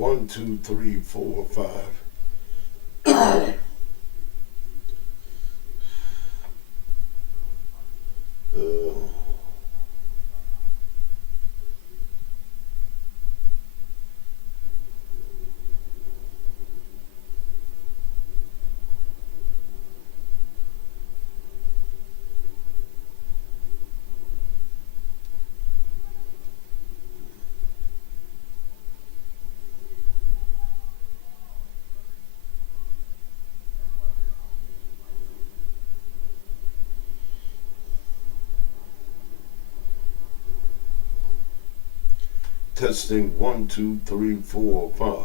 1, 2, 3, 4, 5. Testing 1, 2, 3, 4, 5.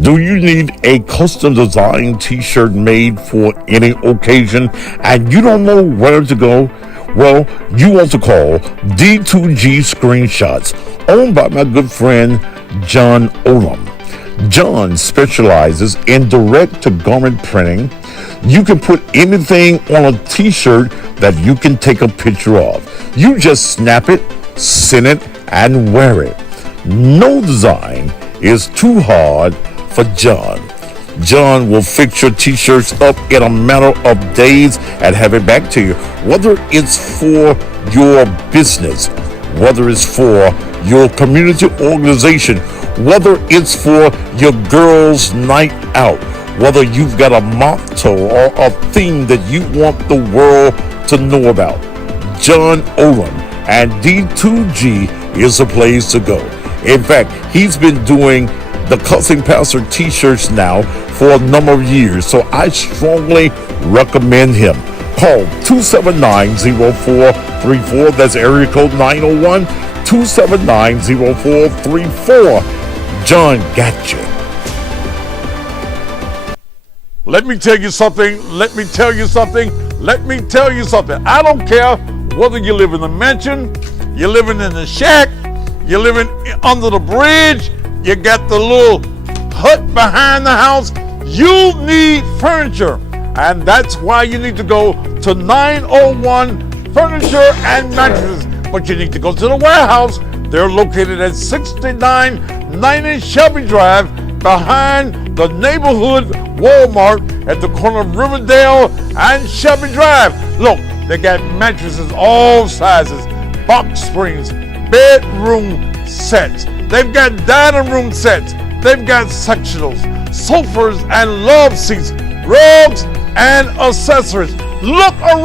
Do you need a custom designed t-shirt made for any occasion and you don't know where to go? Well, you want to call D2G Screenshots, owned by my good friend John Olam. John specializes in direct-to-garment printing. You can put anything on a t-shirt that you can take a picture of. You just snap it, send it, and wear it. No design is too hard for John. John will fix your t-shirts up in a matter of days and have it back to you. Whether it's for your business, whether it's for your community organization, whether it's for your girls' night out, whether you've got a motto or a theme that you want the world to know about, John Olam and D2G is the place to go. In fact, he's been doing the Cussing Pastor t-shirts now for a number of years, so I strongly recommend him. Call 279-0434. That's area code 901-279-0434. John got you. Let me tell you something. I don't care whether you live in a mansion, you're living in a shack, you're living under the bridge, you got the little hut behind the house. You need furniture, and that's why you need to go to 901 Furniture and Mattresses. But you need to go to the warehouse. They're located at 6990 Shelby Drive, behind the neighborhood Walmart at the corner of Riverdale and Shelby Drive. Look, they got mattresses all sizes, box springs, bedroom sets. They've got dining room sets. They've got sectionals, sofas and love seats, rugs and accessories. Look around.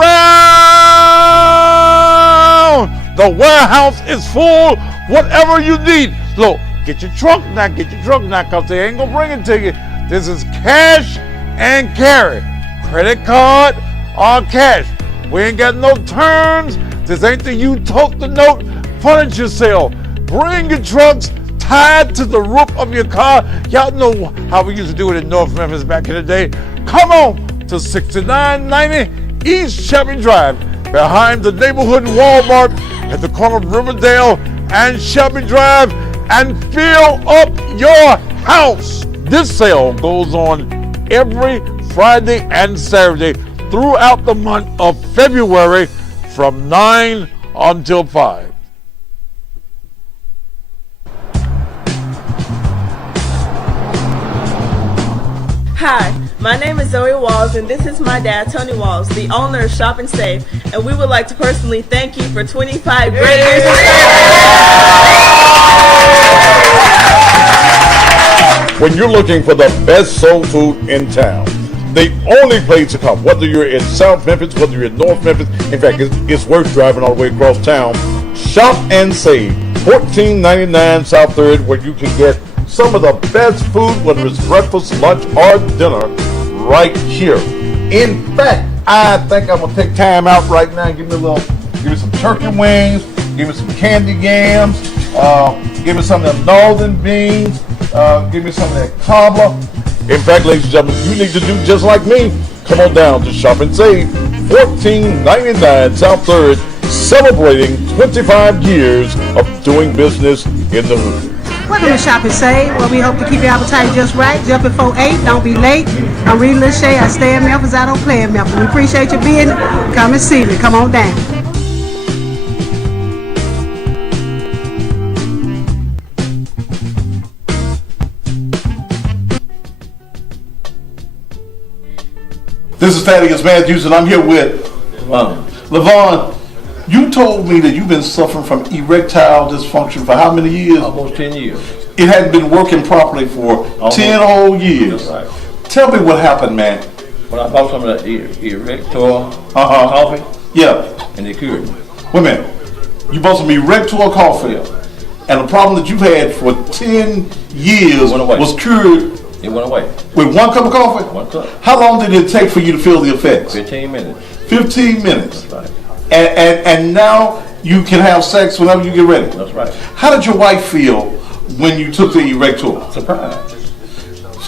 The warehouse is full. Whatever you need. Look, get your truck now, because they ain't gonna bring it to you. This is cash and carry. Credit card or cash. We ain't got no terms. This ain't the you tote the note furniture sale. Bring your trucks tied to the roof of your car. Y'all know how we used to do it in North Memphis back in the day. Come on to 6990 East Shelby Drive, behind the neighborhood Walmart at the corner of Riverdale and Shelby Drive, and fill up your house. This sale goes on every Friday and Saturday throughout the month of February from 9 until 5. Hi, my name is Zoe Walls, and this is my dad, Tony Walls, the owner of Shop and Save, and we would like to personally thank you for 25 great years of service. When you're looking for the best soul food in town, the only place to come, whether you're in South Memphis, whether you're in North Memphis, in fact, it's worth driving all the way across town. Shop and Save, 1499 South 3rd, where you can get some of the best food, whether it's breakfast, lunch, or dinner, right here. In fact, I think I'm gonna take time out right now and give me some turkey wings, give me some candy yams, give me some of the northern beans, give me some of that cobbler. In fact, ladies and gentlemen, you need to do just like me. Come on down to Shop and Save, 1499 South 3rd, celebrating 25 years of doing business in the hood. Welcome to Shop and Save, where we hope to keep your appetite just right. Jump before 8, don't be late. I'm Rita Lachey. I stay in Memphis, I don't play in Memphis. We appreciate you being here. Come and see me. Come on down. This is Thaddeus Matthews, and I'm here with Levon. You told me that you've been suffering from erectile dysfunction for how many years? Almost 10 years. It hadn't been working properly for 10 whole years. That's right. Tell me what happened, man. When I bought some of that Erector coffee, Yeah. and they cured me. Wait a minute. You bought some Erector coffee, and the problem that you've had for 10 years Went away. was cured It went away. with one cup of coffee? 1 cup. How long did it take for you to feel the effects? 15 minutes. 15 minutes. That's right. And now you can have sex whenever you get ready. That's right. How did your wife feel when you took the Erector? Surprise.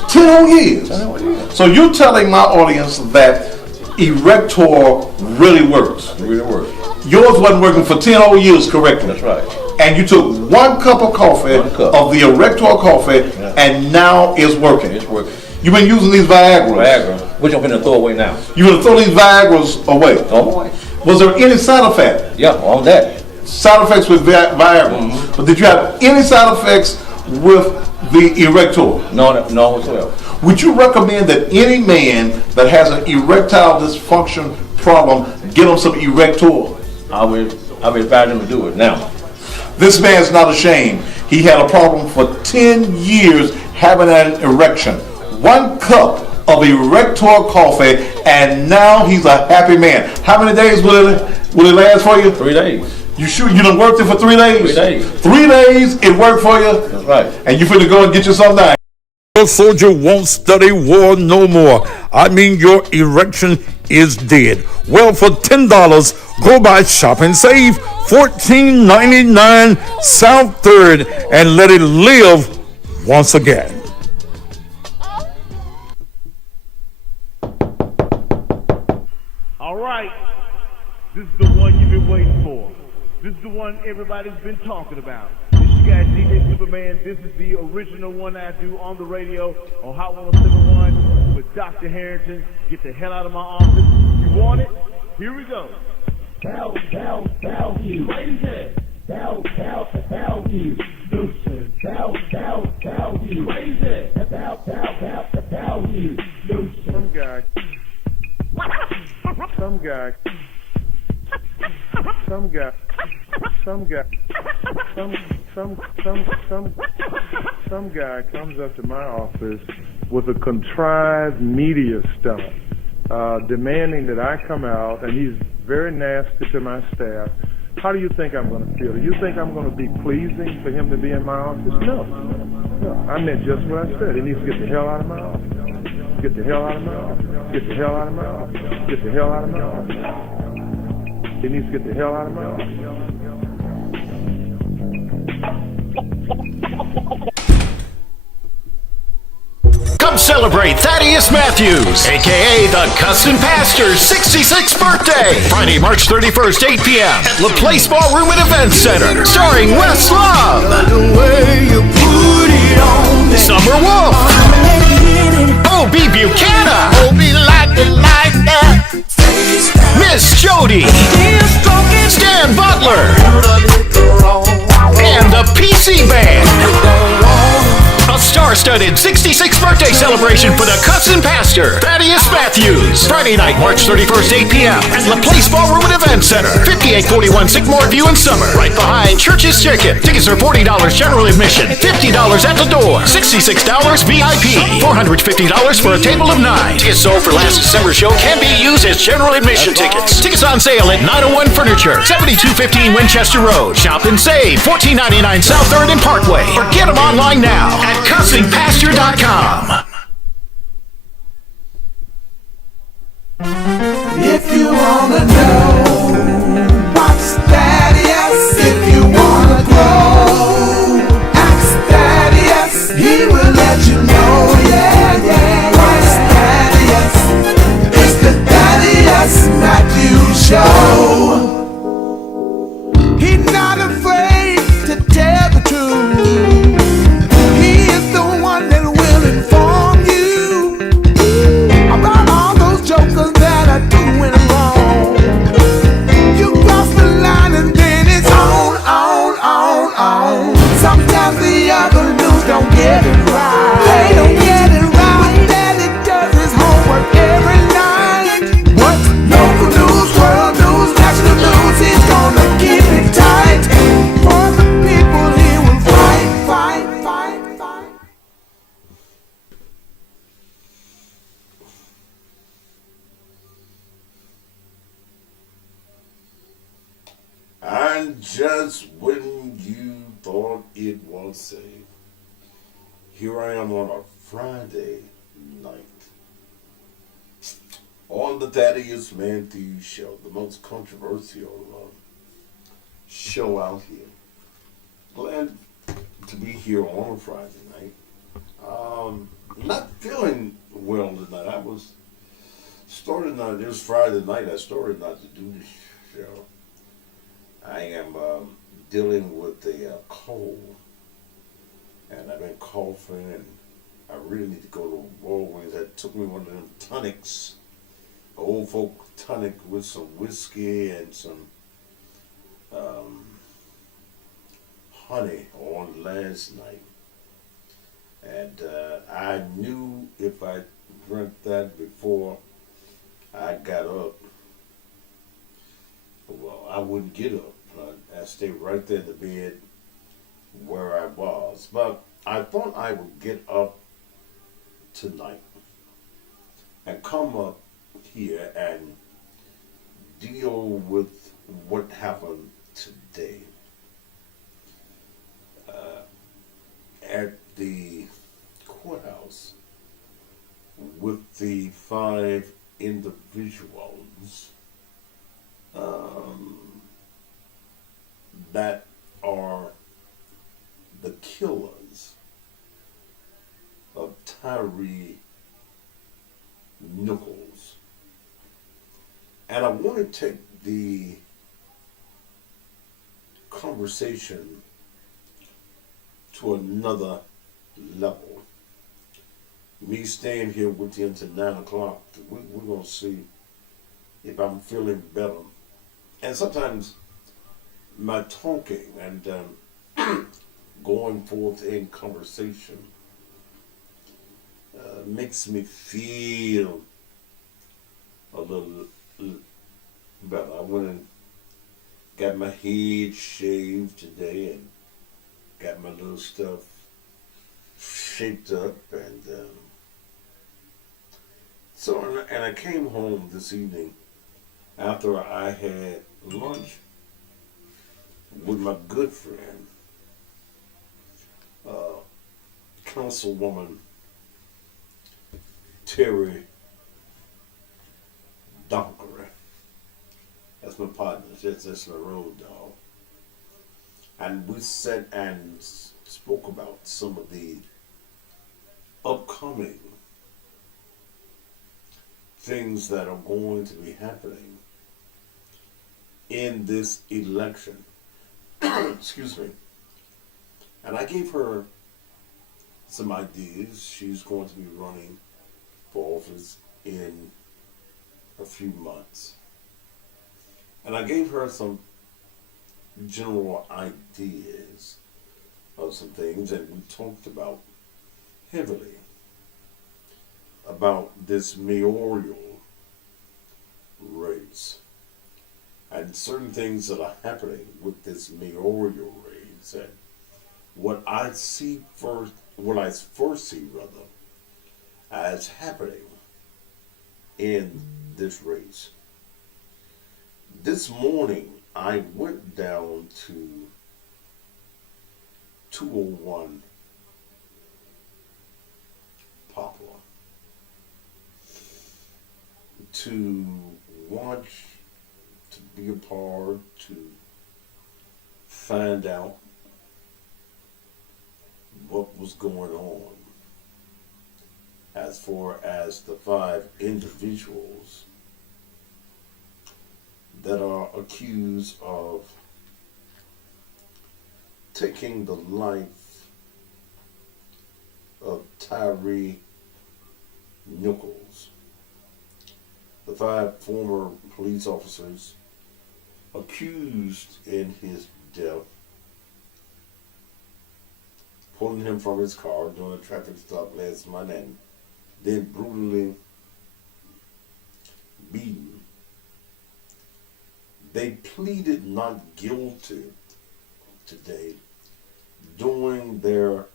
10 whole years. 10 whole years. So you're telling my audience that Erector really works. It really worked. Yours wasn't working for 10 whole years correctly. That's right. And you took 1 cup of coffee, 1 cup. of the Erector coffee, and now it's working. It's working. You've been using these Viagra's. Viagra, which I'm going to throw away now. You would throw these Viagra's away. Throw them away. Was there any side effect? Yeah, on that. Side effects with Viagra. But did you have any side effects with the Erector? No whatsoever. Would you recommend that any man that has an erectile dysfunction problem get him some Erector? I would advise them to do it now. This man's not ashamed. He had a problem for 10 years having an erection. 1 cup of Erector coffee, and now he's a happy man. How many days will it last for you? 3 days. You sure you done worked it for 3 days? 3 days. 3 days it worked for you? That's right. And you finna go and get you something now. Your soldier won't study war no more. I mean, your erection is dead. Well, for $10, go by Shop and Save, 1499 South 3rd, and let it live once again. All right, this is the one you've been waiting for. This is the one everybody's been talking about. This is your guy DJ Superman. This is the original one I do on the radio on Hot 107.1 with Dr. Harrington. Get the hell out of my office. You want it? Here we go. Bellevue. Crazy. Bellevue. Lucian. Bellevue. Crazy. Bellevue. Lucian. Some guy comes up to my office with a contrived media stunt, demanding that I come out, and he's very nasty to my staff. How do you think I'm going to feel? Do you think I'm going to be pleasing for him to be in my office? No. I meant just what I said. He needs to get the hell out of my office. Get the hell out of my office. Get the hell out of my office. Get the hell out of my office. He needs to get the hell out of my office. Come celebrate Thaddeus Matthews, a.k.a. the Custom Pastor's 66th birthday. Friday, March 31st, 8 p.m. at La Place Ballroom and Event Center. Starring Wes Love, Summer Wolf, O.B. Buchanan, C-Band. A star-studded 66th birthday celebration for the cousin pastor, Thaddeus Matthews. Friday night, March 31st, 8 p.m. at La Place Ballroom and Event Center, 5841 Sycamore View in Summer, right behind Church's Chicken. Tickets are $40 general admission, $50 at the door, $66 VIP, $450 for a table of 9. Tickets sold for last December's show can be used as general admission tickets. Tickets on sale at 901 Furniture, 7215 Winchester Road. Shop and save, $14.99 South 3rd and Parkway. Or get them online now at CousinPasture.com. If you wanna know what's Thaddeus, if you wanna grow, ask Thaddeus, he will let you know, yeah. What's Thaddeus? It's the Thaddeus Matthews Show. He's not afraid to tell the truth. He is the one that will inform you about all those jokers that are doing wrong. You cross the line and then it's on. Sometimes the other news don't get it right. They don't get it right. But Daddy does his homework every night. What? Local news, world news, national news, he's gonna keep it tight. For the people he will fight. And just when you thought it was safe, here I am on a Friday night on the Thaddeus Matthews Show, the most controversial show out here. Glad to be here on a Friday night. Not feeling well tonight. I was started not. It was Friday night. I started not to do the show. I am dealing with a cold, and I've been coughing, and I really need to go to Walgreens. I took me one of them tonics, old folk tonic with some whiskey and some honey on last night. And I knew if I drank that before I got up, well, I wouldn't get up. I stayed right there in the bed where I was. But I thought I would get up tonight and come up here and deal with what happened today at the courthouse with the 5 individuals that are the killers of Tyre Nichols. And I want to take the conversation to another level. Me staying here with you until 9 o'clock, we're going to see if I'm feeling better. And sometimes my talking and going forth in conversation makes me feel a little better. I went and got my head shaved today and got my little stuff shaped up, and and I came home this evening after I had lunch with my good friend, Councilwoman Terry Donkery. That's my partner. That's my road dog. And we sat and spoke about some of the upcoming things that are going to be happening in this election. Excuse me. And I gave her some ideas. She's going to be running for office in a few months. And I gave her some general ideas some things, and we talked about heavily about this mayoral race and certain things that are happening with this mayoral race, and what I first see as happening in this race. This morning, I went down to 201 Poplar to watch, to be a part, to find out what was going on as far as the 5 individuals that are accused of taking the life of Tyree Nichols. The 5 former police officers accused in his death, pulling him from his car during a traffic stop last month and then brutally beaten. They pleaded not guilty today during their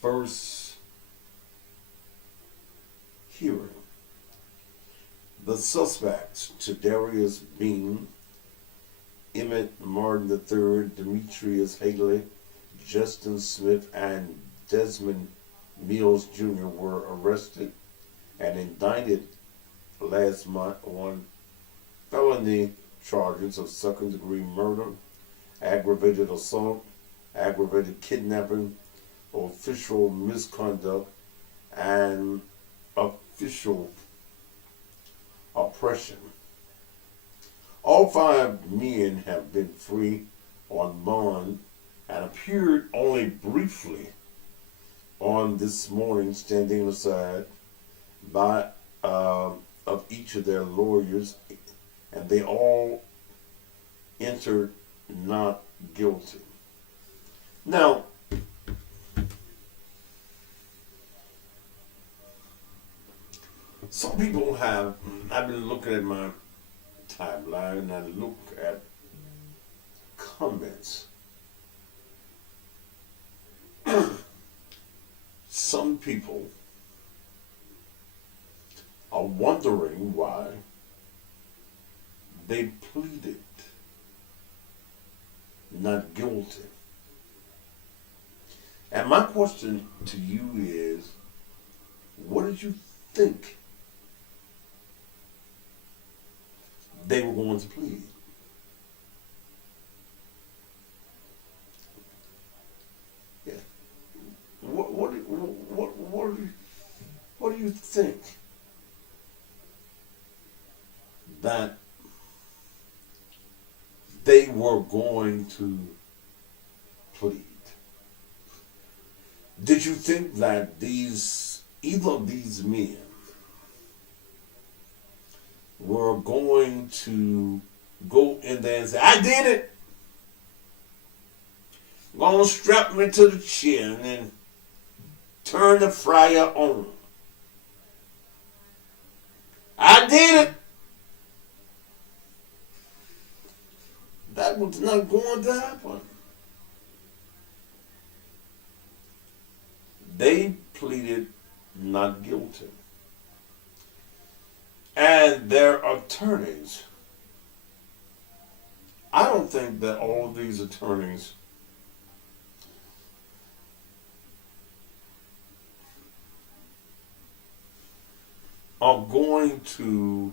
first hearing. The suspects, Tadarius Bean, Emmett Martin III, Demetrius Haley, Justin Smith, and Desmond Mills Jr. were arrested and indicted last month on felony charges of second-degree murder, aggravated assault, aggravated kidnapping, official misconduct, and official oppression. All 5 men have been free on bond and appeared only briefly on this morning, standing aside by of each of their lawyers, and they all entered not guilty. Now, some people I've been looking at my timeline and I look at comments. Some people are wondering why they pleaded not guilty. And my question to you is, what did you think they were going to plead? Yeah. What do you think that they were going to plead? Did you think that either of these men were going to go in there and say, I did it? Gonna strap me to the chair and then turn the fryer on. I did it. That was not going to happen. They pleaded not guilty. And their attorneys, I don't think that all of these attorneys are going to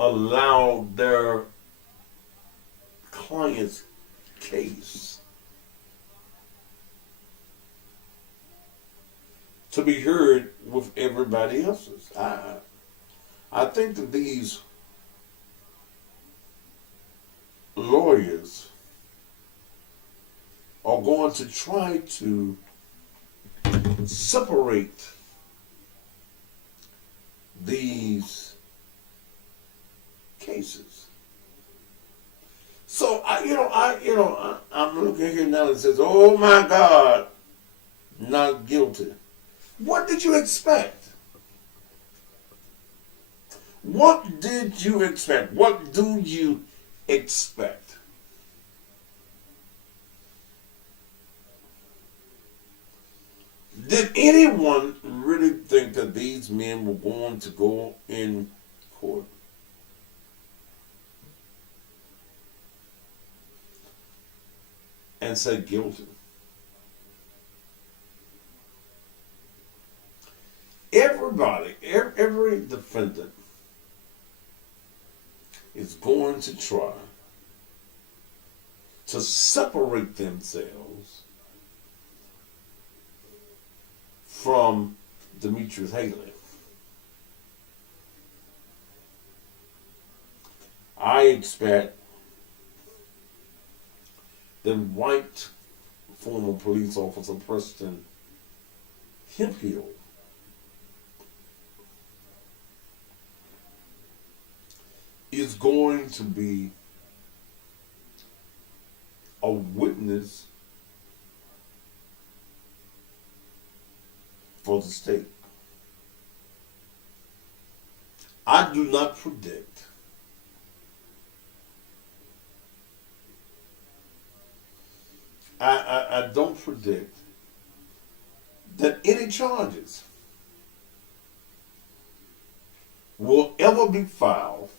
allow their client's case to be heard with everybody else's. I think that these lawyers are going to try to separate these cases So I'm looking here now and it says, "Oh my God, not guilty." What did you expect? What did you expect? What do you expect? Did anyone really think that these men were going to go in court and say guilty? Everybody, every defendant is going to try to separate themselves from Demetrius Haley. I expect the white former police officer Preston Hemphill is going to be a witness for the state. I do not predict I don't predict that any charges will ever be filed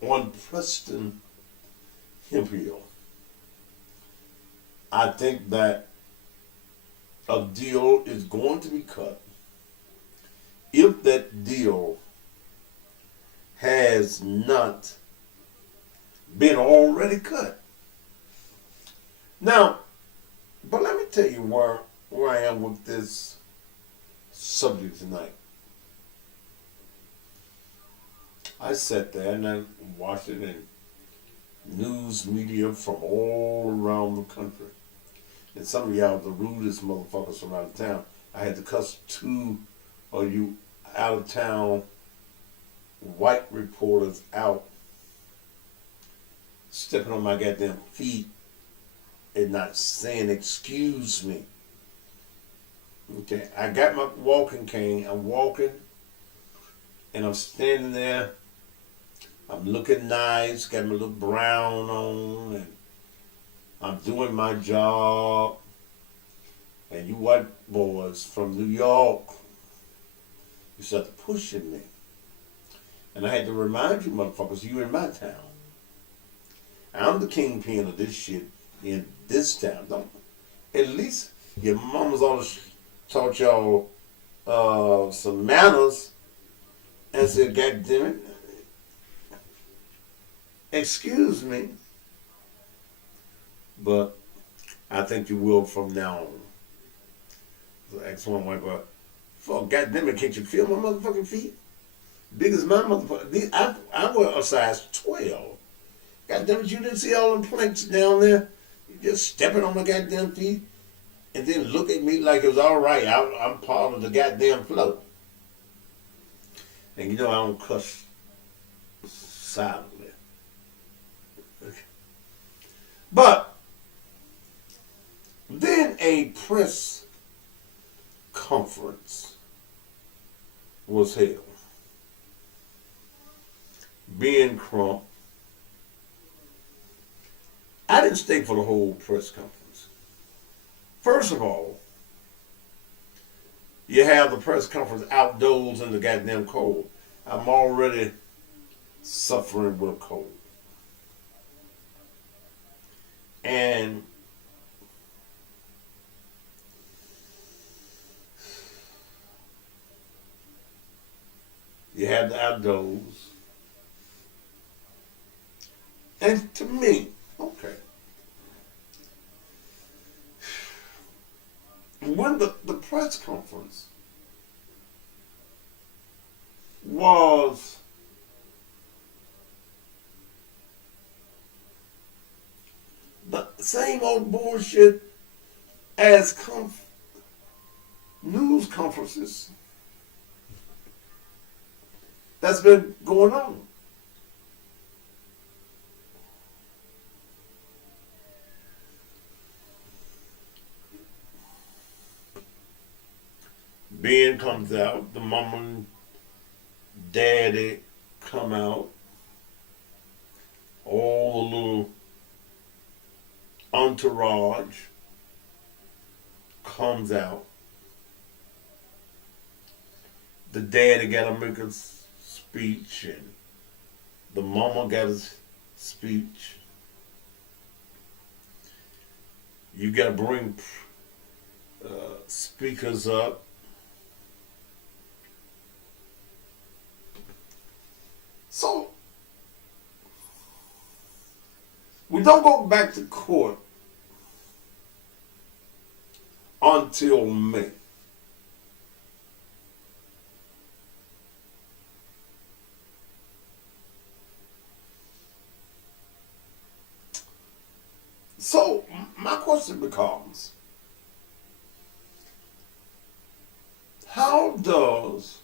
on Preston Hemphill. I think that a deal is going to be cut. If that deal has not been already cut. Now, but let me tell you where I am with this subject tonight. I sat there and I watched it in news media from all around the country. And some of y'all, the rudest motherfuckers from out of town, I had to cuss two of you out of town white reporters out, stepping on my goddamn feet and not saying excuse me. Okay, I got my walking cane, I'm walking, and I'm standing there, I'm looking nice, got my little brown on, and I'm doing my job, and you white boys from New York, you started pushing me. And I had to remind you motherfuckers, you in my town. I'm the kingpin of this shit in this town. Don't, at least your mamas ought to taught y'all some manners and said, God damn it, excuse me. But I think you will from now on. So ask one white boy, fuck, God damn it, can't you feel my motherfucking feet? Big as my motherfucker. I wear a size 12. God damn it, you didn't see all them planks down there? You just stepping on my goddamn feet and then look at me like it was all right. I'm part of the goddamn flow. And you know I don't cuss silently. Okay. But then a press conference was held. Ben Crump. I didn't stay for the whole press conference. First of all, you have the press conference outdoors in the goddamn cold. I'm already suffering with a cold. And you have the outdoors. And to me, okay, when the press conference was the same old bullshit as news conferences that's been going on. Ben comes out, the mama and daddy come out, all the little entourage comes out. The daddy got to make a speech, and the mama got a speech. You got to bring speakers up. So, we don't go back to court until May. So, my question becomes, how does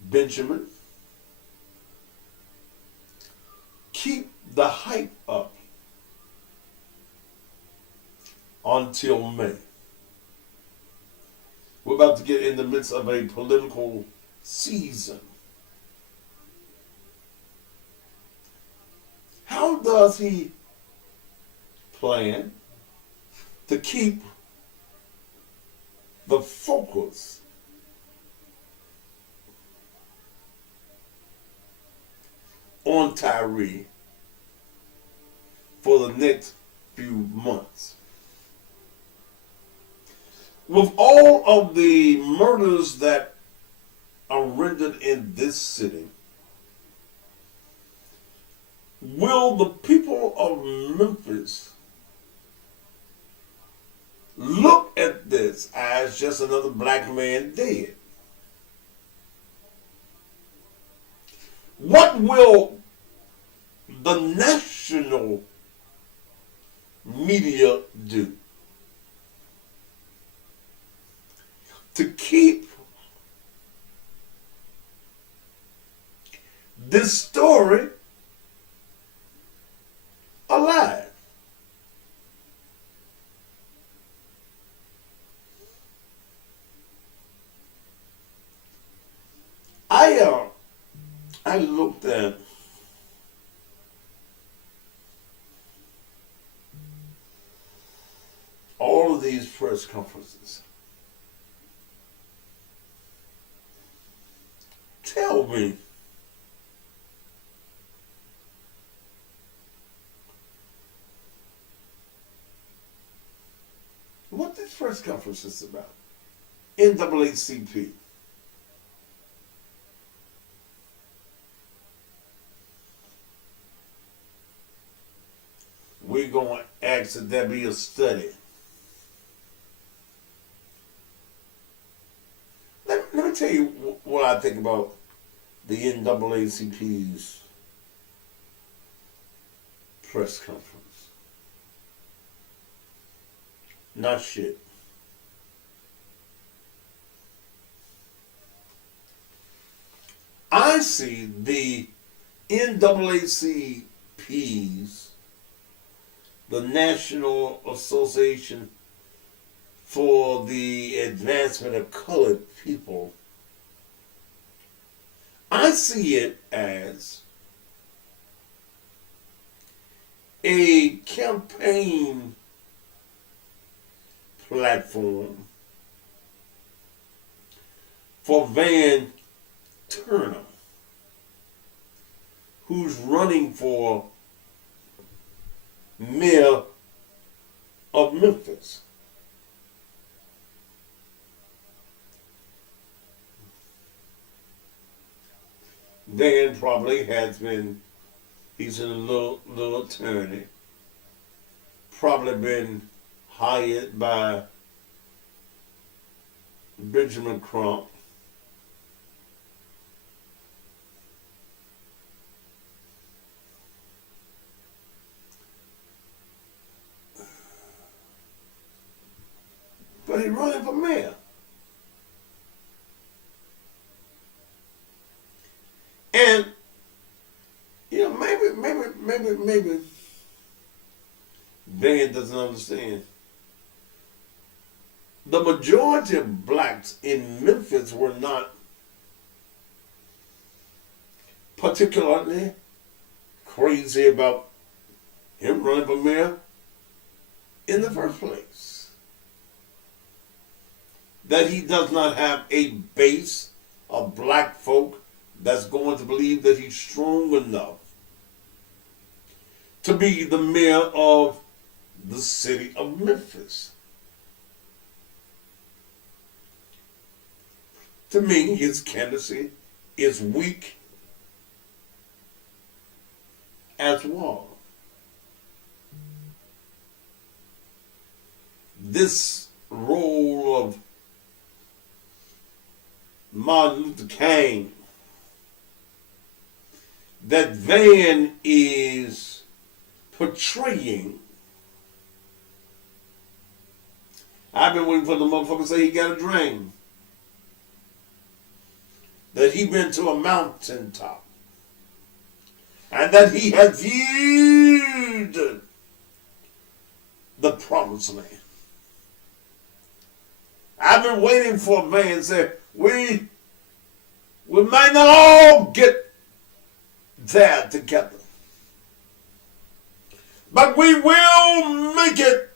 Benjamin keep the hype up until May? We're about to get in the midst of a political season. How does he plan to keep the focus on Tyree for the next few months? With all of the murders that are rendered in this city, will the people of Memphis look at this as just another black man dead? What will the national media do to keep this story alive? I looked at all of these press conferences. Tell me, what this press conference is about? NAACP. We're going to ask that there be a study. Let me tell you what I think about the NAACP's press conference. Not shit. I see the NAACP's, the National Association for the Advancement of Colored People, I see it as a campaign platform for Van Turner, who's running for mayor of Memphis. Van probably has been, he's a little attorney, probably been hired by Benjamin Crump. But he's running for mayor. And, you know, maybe Van doesn't understand. the majority of blacks in Memphis were not particularly crazy about him running for mayor in the first place. That he does not have a base of black folk that's going to believe that he's strong enough to be the mayor of the city of Memphis. To me, his candidacy is weak as well. This role of Martin Luther King that Van is portraying, I've been waiting for the motherfucker to say he got a dream. That he been to a mountaintop. And that he had viewed the promised land. I've been waiting for a man to say, we might not all get there together. But we will make it.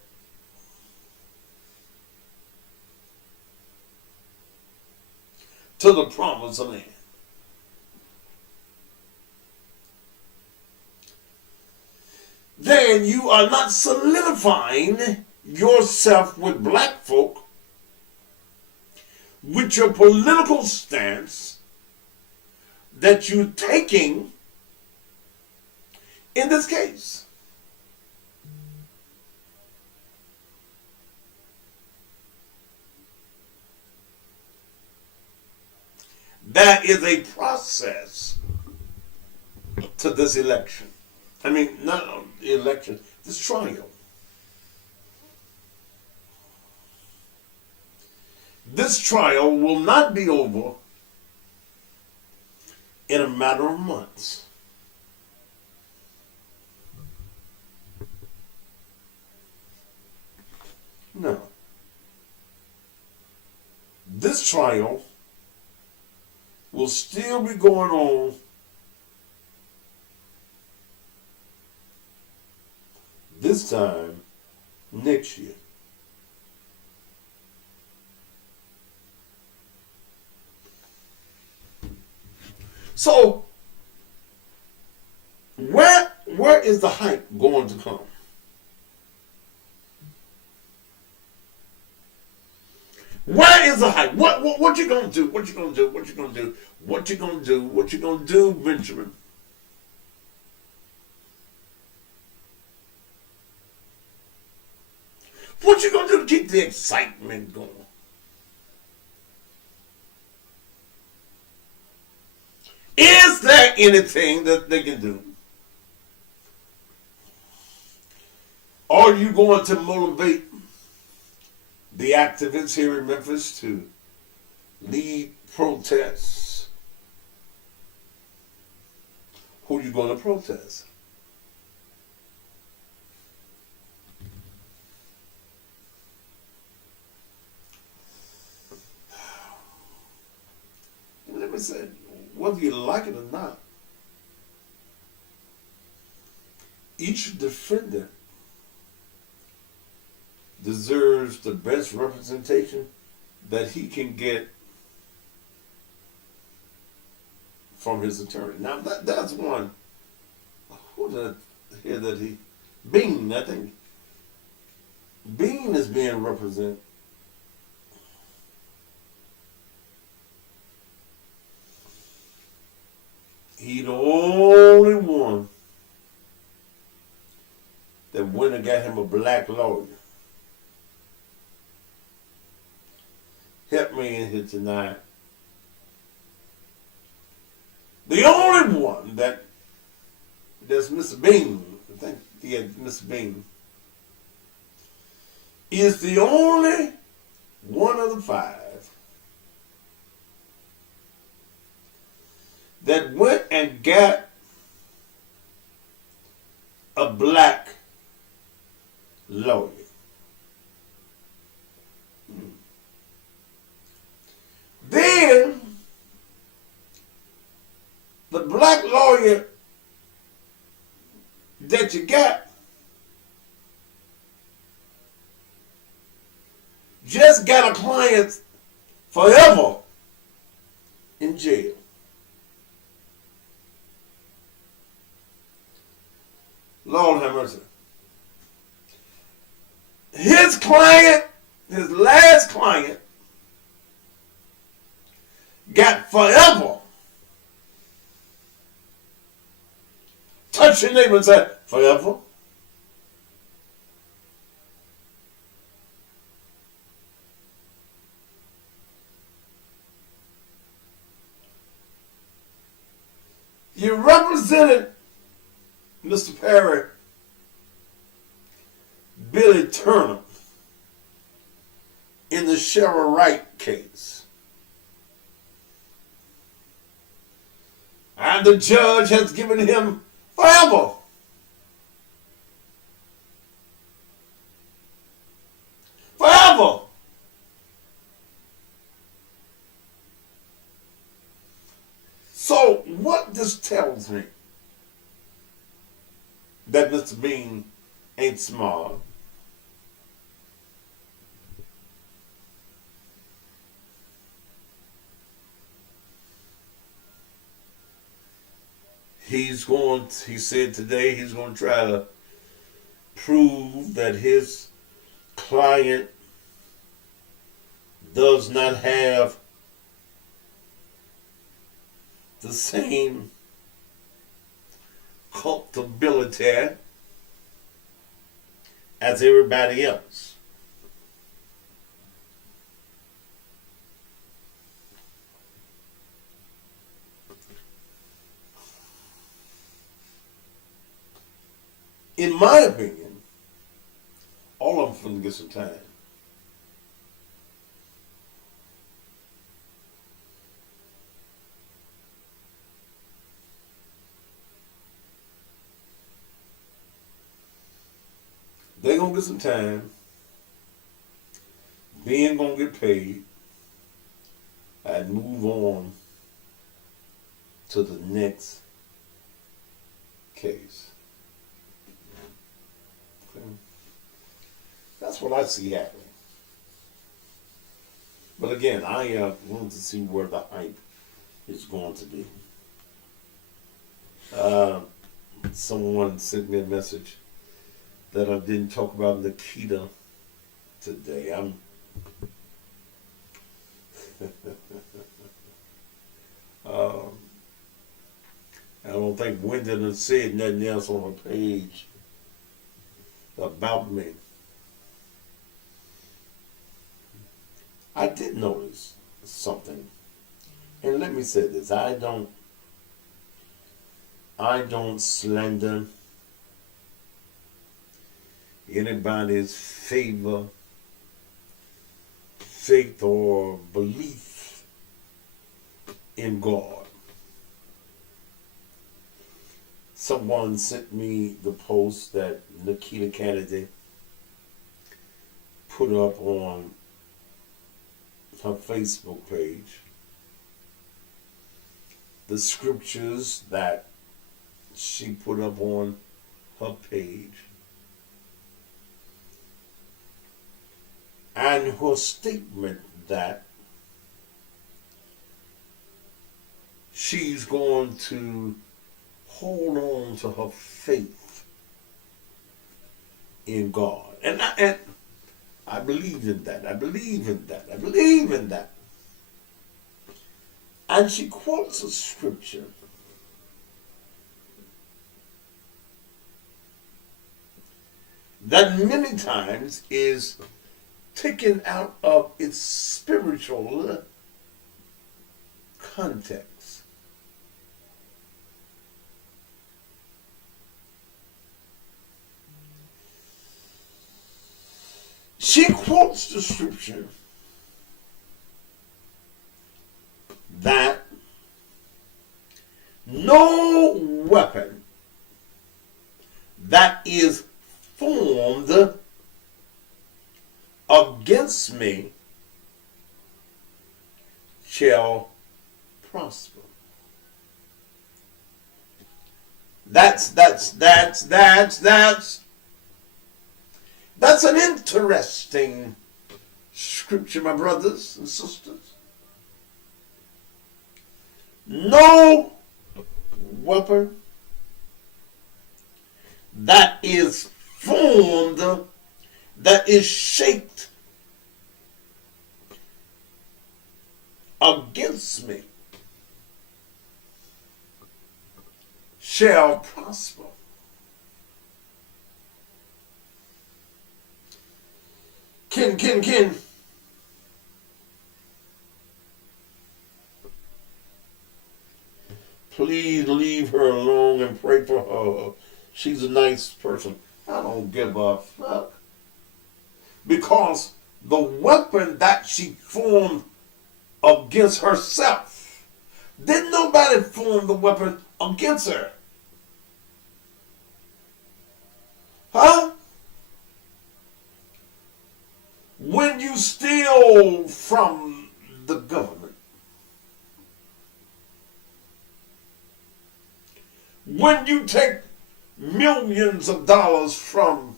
To the promised land. Then you are not solidifying yourself with black folk with your political stance that you're taking in this case. There is a process to this election. I mean, not election, this trial. This trial will not be over in a matter of months. No. This trial will still be going on this time next year. So, where is the hype going to come? Where is the hype? What you gonna do? What you gonna do? What you gonna do? What you gonna do? What you gonna do, Benjamin? What you gonna do to keep the excitement going? Is there anything that they can do? Are you going to motivate the activists here in Memphis to lead protests? Who are you going to protest? Let me say, whether you like it or not, each defendant deserves the best representation that he can get from his attorney. Now that's one. Who did I hear that Bean, I think. Bean is being represented. He the only one that went and got him a black lawyer. Help me in here tonight. The only one that's Mr. Bean, I think he had Mr. Bean, is the only one of the five that went and got a black lawyer. the black lawyer that you got just got a client forever in jail. Lord have mercy. His client, his last client, got forever. Touch your neighbor and say, forever. You represented Mr. Perry, Billy Turner, in the Cheryl Wright case. And the judge has given him forever. Forever. So what this tells me, that Mr. Bean ain't smart. He said today he's going to try to prove that his client does not have the same culpability as everybody else. In my opinion, all of them finna get some time. They gonna get some time. Ben gonna get paid and move on to the next case. Okay. That's what I see happening. But again, I want to see where the hype is going to be. Someone sent me a message that I didn't talk about Nikita today. I don't think Wendy done said nothing else on her page about me. I did notice something, and let me say this: I don't slander anybody's faith or belief in God. Someone sent me the post that Nikita Kennedy put up on her Facebook page. The scriptures that she put up on her page. And her statement that she's going to hold on to her faith in God. And I believe in that. I believe in that. I believe in that. And she quotes a scripture that many times is taken out of its spiritual context. She quotes the scripture that no weapon that is formed against me shall prosper. That's an interesting scripture, my brothers and sisters. No weapon that is formed, that is shaped against me shall prosper. Ken. Please leave her alone and pray for her. She's a nice person. I don't give a fuck. Because the weapon that she formed against herself, didn't nobody form the weapon against her. Huh? When you steal from the government, when you take millions of dollars from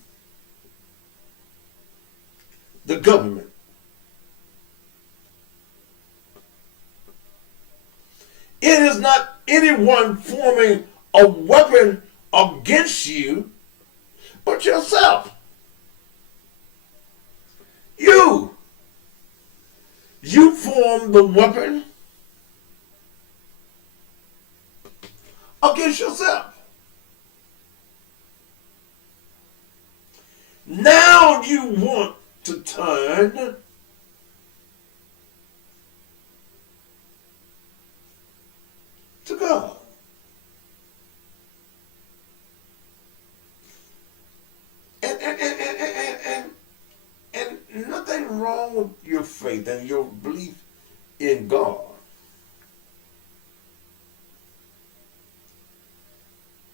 the government, it is not anyone forming a weapon against you but yourself. You form the weapon against yourself. Now you want to turn to God. And nothing wrong with your faith and your belief in God.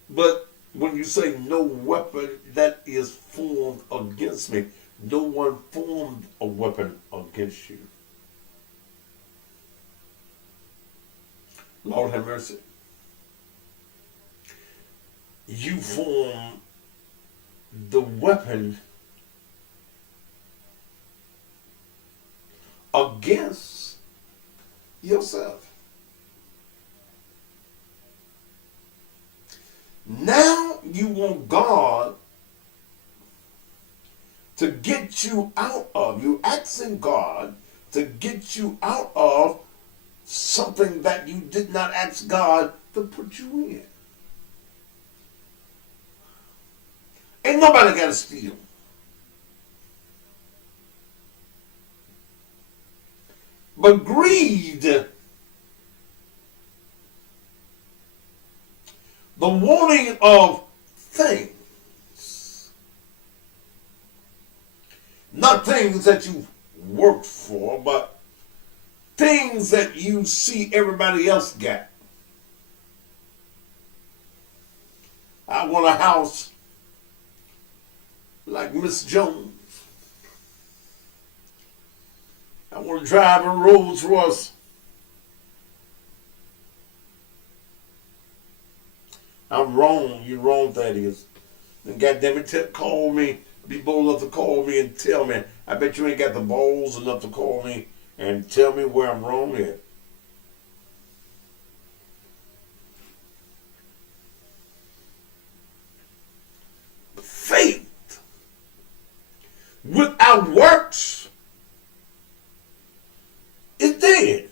But when you say no weapon that is formed against me, no one formed a weapon against you. Lord have mercy. You form the weapon against yourself. Now you want God to get you out of, you asking God to get you out of something that you did not ask God to put you in. Ain't nobody got to steal. But greed, the wanting of things, not things that you worked for, but things that you see everybody else got. I want a house like Miss Jones. I want to drive a Rolls Royce. I'm wrong. You're wrong, Thaddeus. And goddamn it, call me. Be bold enough to call me and tell me. I bet you ain't got the balls enough to call me and tell me where I'm wrong at. Faith without works is dead.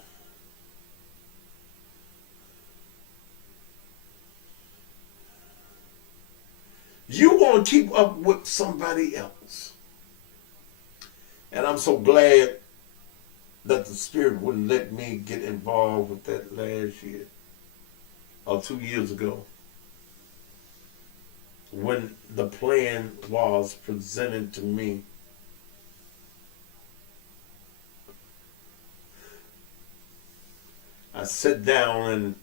You want to keep up with somebody else. And I'm so glad that the Spirit wouldn't let me get involved with that last year or 2 years ago when the plan was presented to me. I sat down and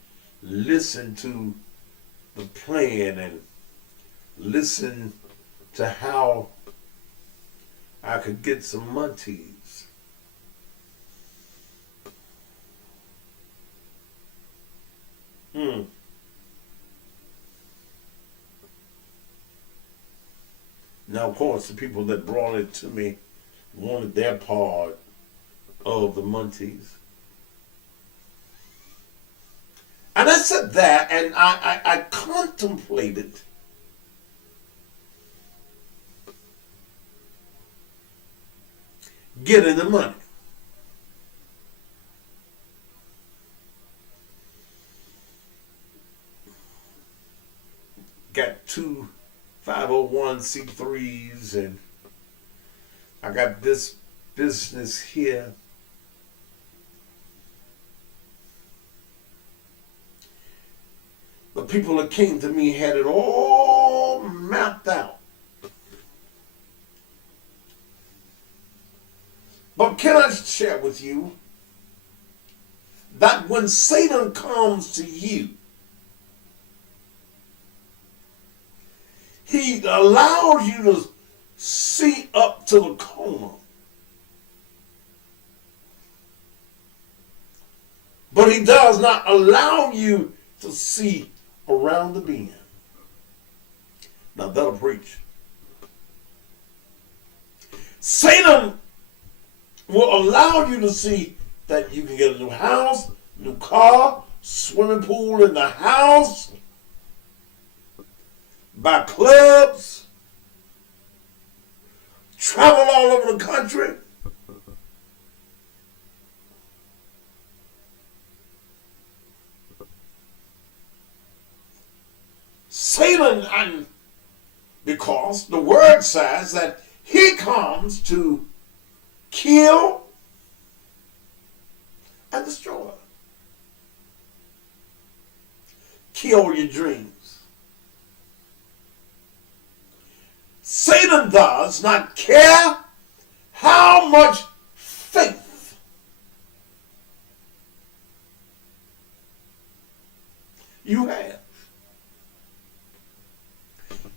listened to the plan and listened to how I could get some monies. Now, of course, the people that brought it to me wanted their part of the Montees. And I sat there and I contemplated getting the money. Got two 501c3s and I got this business here. The people that came to me had it all mapped out. But can I share with you that when Satan comes to you, he allows you to see up to the corner. But he does not allow you to see around the bend. Now that'll preach. Satan will allow you to see that you can get a new house, new car, swimming pool in the house, buy clubs, travel all over the country. Satan, and because the word says that he comes to kill and destroy. Kill your dreams. Satan does not care how much faith you have.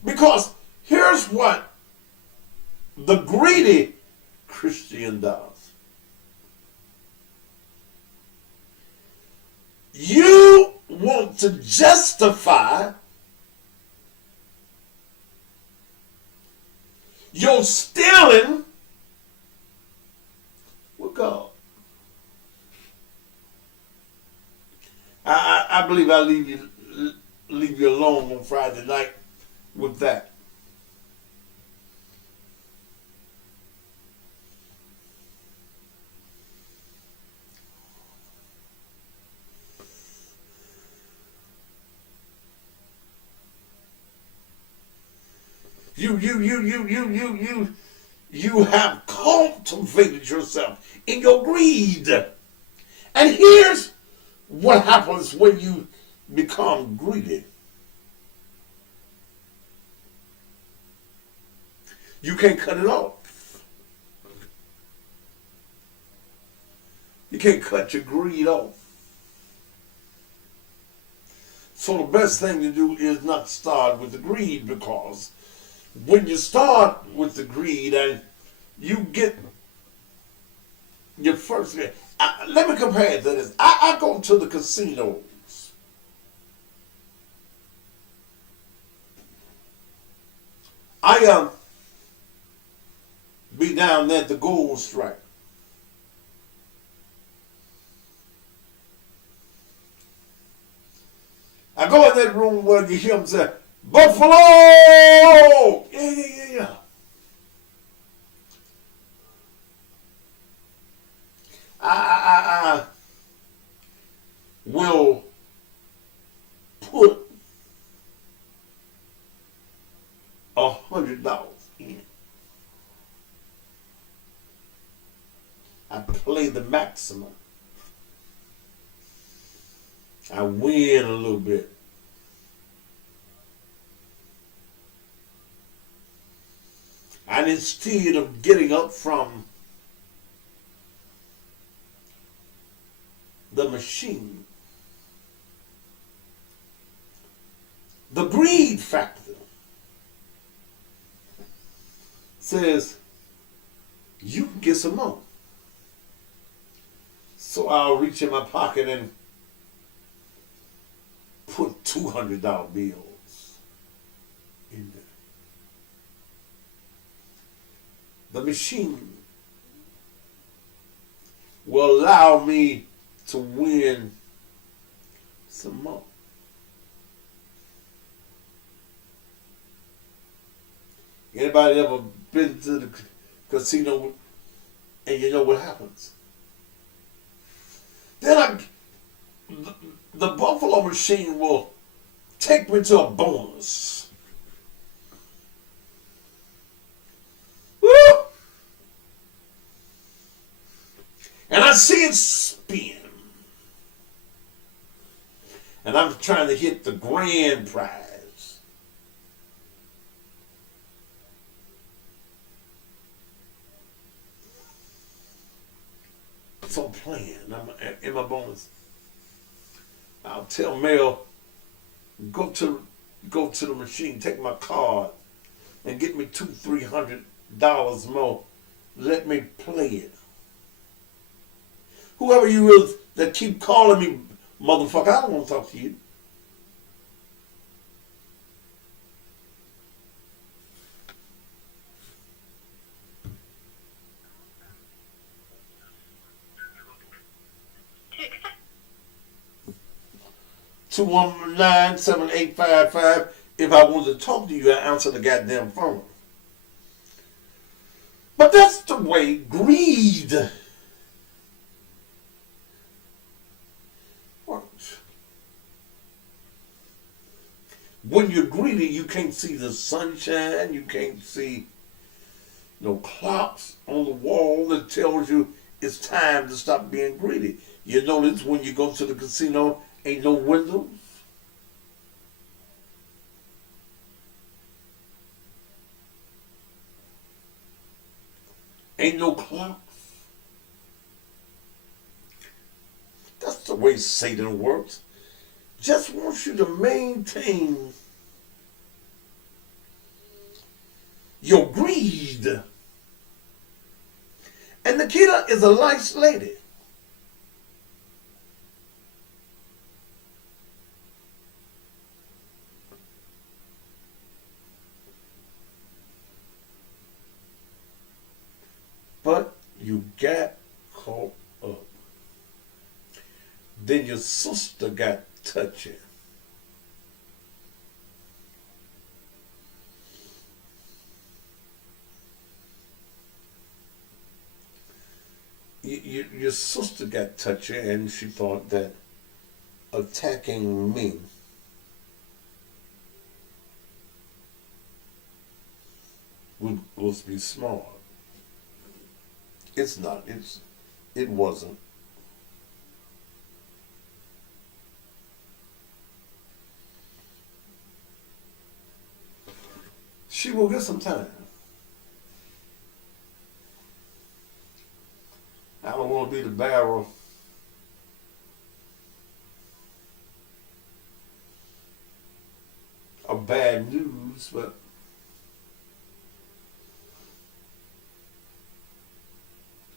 Because here's what the greedy Christian does. You want to justify your stealing with God. I believe I'll leave you alone on Friday night with that. You have cultivated yourself in your greed. And here's what happens when you become greedy. You can't cut it off. You can't cut your greed off. So the best thing to do is not start with the greed, because when you start with the greed and you get your first, let me compare it to this. I go to the casinos. I be down there at the Gold Strike. I go in that room where you hear him say, Buffalo! Yeah. I will put $100 in. I play the maximum. I win a little bit. And instead of getting up from the machine, the greed factor says, you can get some more. So I'll reach in my pocket and put $200 bills in there. the machine will allow me to win some more. Anybody ever been to the casino and you know what happens? Then the Buffalo machine will take me to a bonus. Woo! And I see it spin. And I'm trying to hit the grand prize. So I'm playing. I'm in my bonus. I'll tell Mel, go to the machine, take my card, and get me $200-300 more. Let me play it. Whoever you is that keep calling me, motherfucker, I don't want to talk to you. (219-7855). If I wanted to talk to you, I answer the goddamn phone. But that's the way greed works. When you're greedy, you can't see the sunshine. You can't see no clocks on the wall that tells you it's time to stop being greedy. You notice when you go to the casino, ain't no windows. Ain't no clocks. That's the way Satan works. Just wants you to maintain your greed. And Nikita is a nice lady. But you got caught up. Then your sister got touchy. Your sister got touchy, and she thought that attacking me was be smart. It's not. It wasn't. She will get some time. I don't want to be the bearer of bad news, but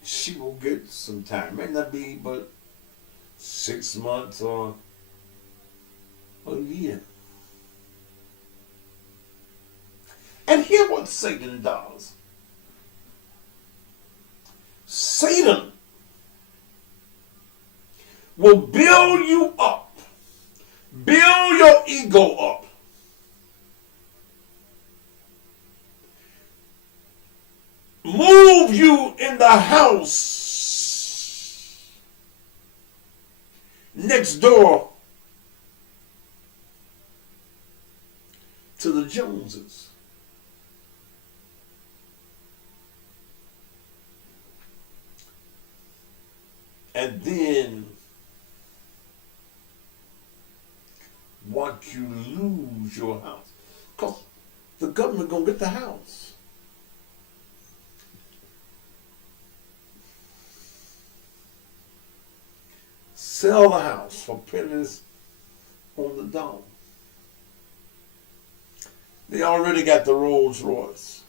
she will get some time. May not be but 6 months or a year. And hear what Satan does. Satan will build you up, build your ego up, move you in the house next door to the Joneses. And then once you lose your house, because the government gonna get the house. Sell the house for pennies on the dollar. They already got the Rolls Royce.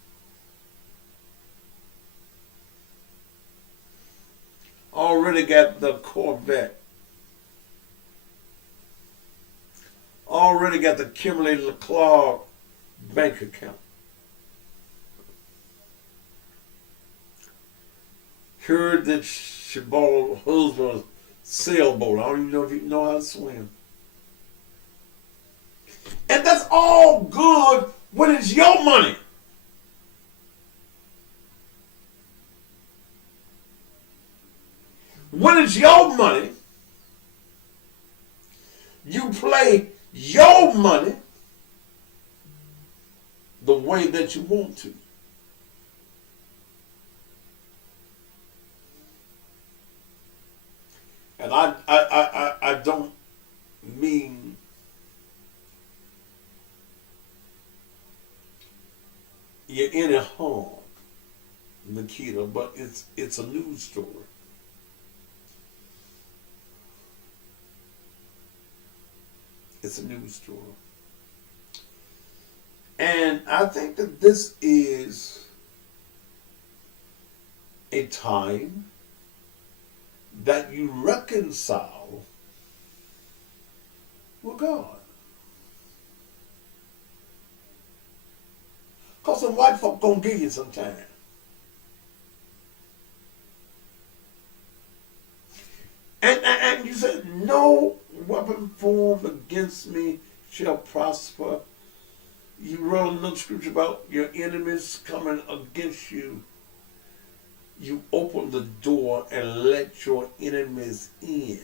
Already got the Corvette. Already got the Kimberly LeClark bank account. heard that she bought her husband a sailboat. I don't even know if he know how to swim. And that's all good when it's your money. When it's your money, you play your money the way that you want to. And I don't mean you're any harm, Nikita, but it's a news story. It's a news story. And I think that this is a time that you reconcile with God. Because some white folk gonna give you some time. And you said, no weapon formed against me shall prosper. You wrote another scripture about your enemies coming against you. You open the door and let your enemies in.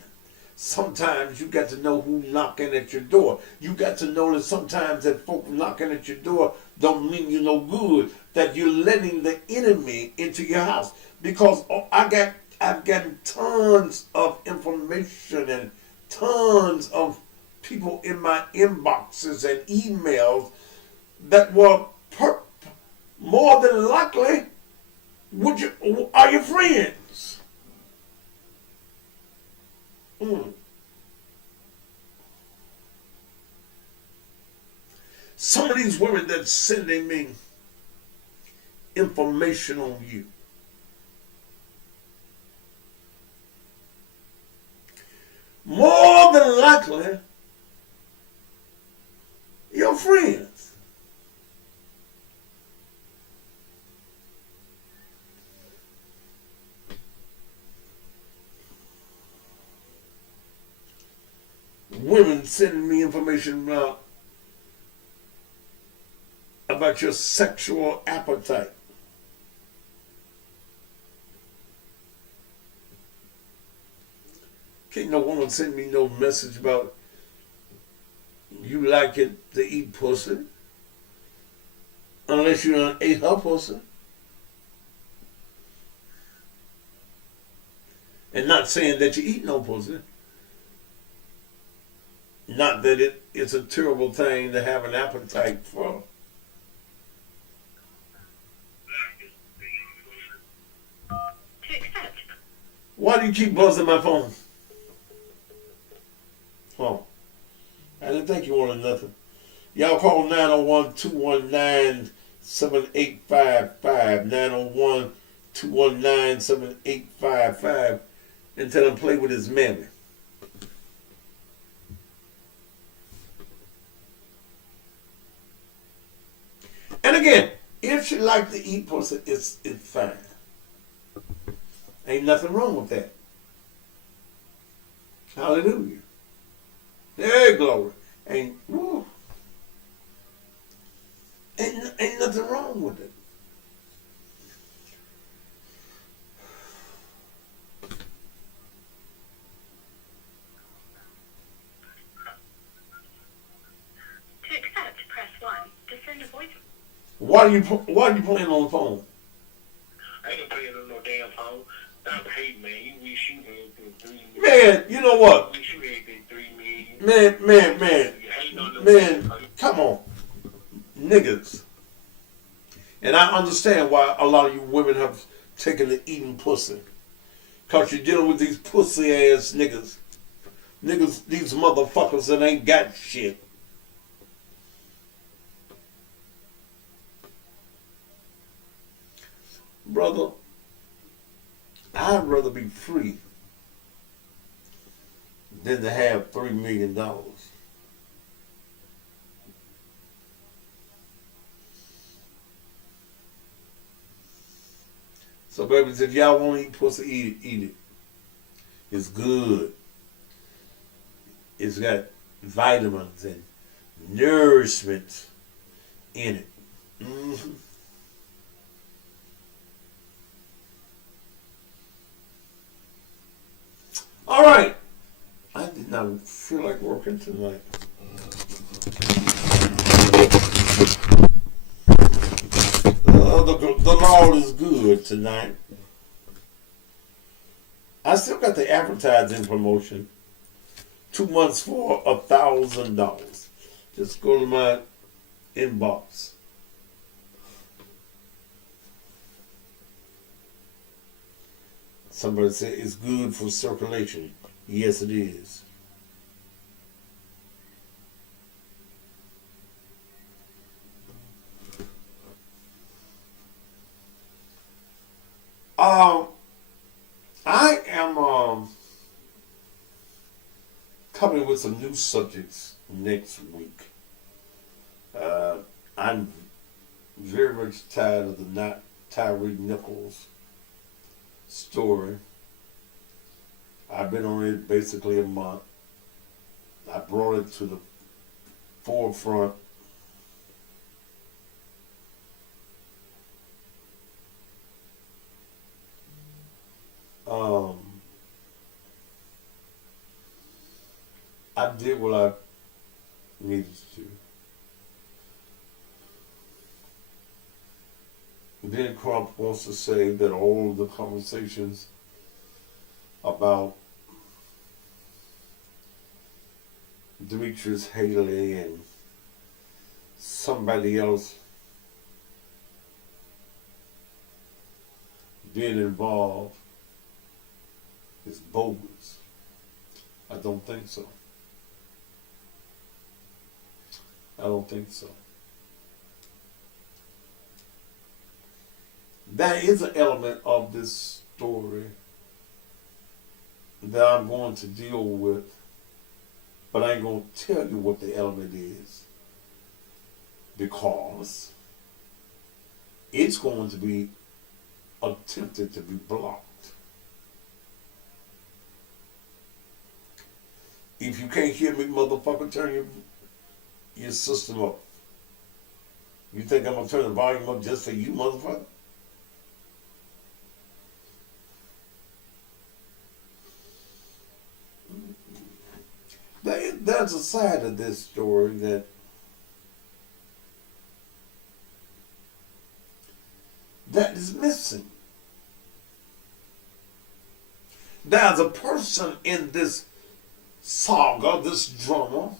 Sometimes you got to know who's knocking at your door. You got to know that sometimes that folk knocking at your door don't mean you no good, that you're letting the enemy into your house. Because I've gotten tons of information and tons of people in my inboxes and emails that were more than likely are your friends. Some of these women that's sending me information on you, more than likely, your friends. Women sending me information about your sexual appetite. Can't no woman send me no message about you like it to eat pussy unless you done ate her pussy. And not saying that you eat no pussy. Not that it's a terrible thing to have an appetite for. Why do you keep buzzing my phone? Oh, I didn't think you wanted nothing. Y'all call 901-219-7855. 901-219-7855 and tell him play with his mammy. And again, if she like to eat pussy, it's fine. Ain't nothing wrong with that. Hallelujah. Hey, glory. Ain't nothing wrong with it. To accept, press 1. To send a voice. Why are you playing on the phone? I ain't playing on no damn phone. Stop hating, man. You wish you had that 3 million. Man, you know what? You wish you had that 3 million. Man, come on. Niggas. And I understand why a lot of you women have taken to eating pussy. Because you're dealing with these pussy ass niggas. Niggas, these motherfuckers that ain't got shit. Brother, I'd rather be free than to have $3 million. So, babies, if y'all want to eat pussy, eat it. It's good. It's got vitamins and nourishment in it. Mm-hmm. All right. I did not feel like working tonight. The Lord is good tonight. I still got the advertising promotion. 2 months for $1,000. Just go to my inbox. Somebody said it's good for circulation. Yes, it is. I am coming with some new subjects next week. I'm very much tired of the not Tyree Nichols story. I've been on it basically a month. I brought it to the forefront. I did what I needed to do. Then Crump wants to say that all the conversations about Demetrius Haley and somebody else being involved is bogus. I don't think so. I don't think so. That is an element of this story that I'm going to deal with, but I ain't going to tell you what the element is because it's going to be attempted to be blocked. If you can't hear me, motherfucker, turn your system up. You think I'm going to turn the volume up just for you, motherfucker? There's a side of this story that is missing. There's a person in this saga, this drama,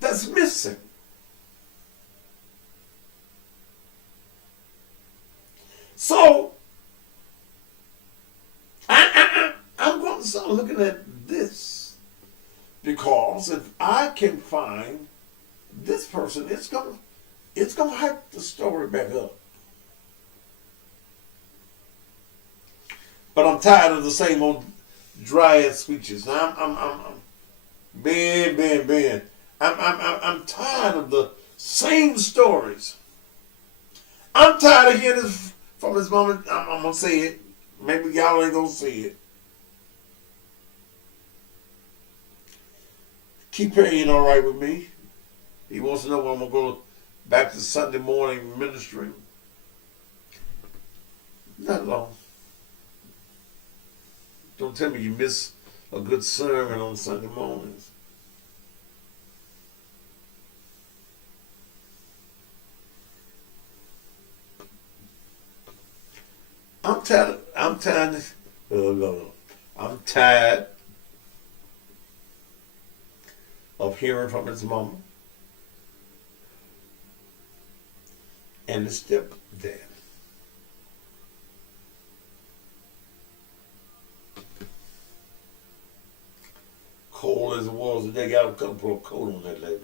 that's missing. So, I'm going to start looking at this. Because if I can find this person, it's gonna hype the story back up. But I'm tired of the same old dry ass speeches. I'm Ben. I'm tired of the same stories. I'm tired of hearing this from his mama. I'm gonna say it. Maybe y'all ain't gonna see it. Keep Perry all right with me. He wants to know when I'm going to go back to Sunday morning ministry. Not long. Don't tell me you miss a good sermon on Sunday mornings. I'm tired of hearing from his mama and his stepdad. Cold as it was, they got a couple of coat on that lady.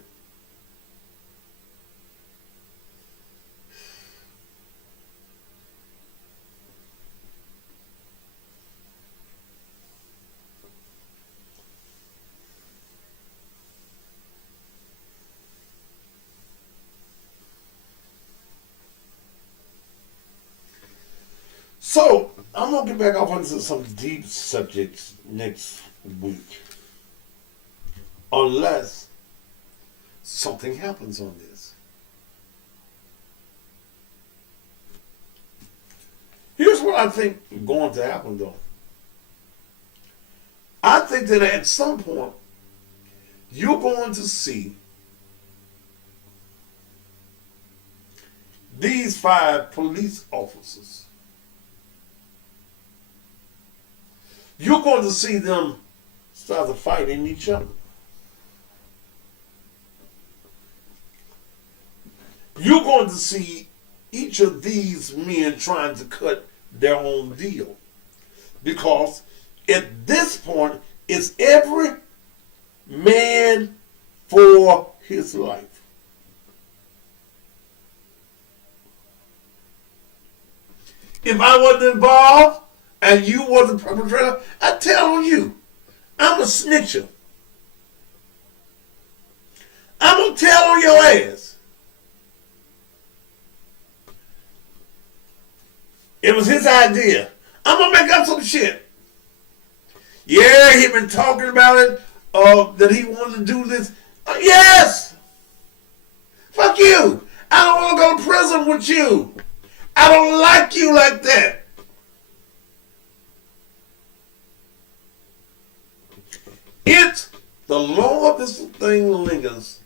So I'm gonna get back off into some deep subjects next week, unless something happens on this. Here's what I think is going to happen, though. I think that at some point you're going to see these 5 police officers. You're going to see them start to fighting each other. You're going to see each of these men trying to cut their own deal. Because at this point, it's every man for his life. If I wasn't involved and you were the perpetrator, I'd tell on you. I'm a snitcher. I'm going to tell on your ass. It was his idea. I'm going to make up some shit. Yeah, he been talking about it, that he wanted to do this. Yes! Fuck you. I don't want to go to prison with you. I don't like you like that. It's the longer this thing lingers,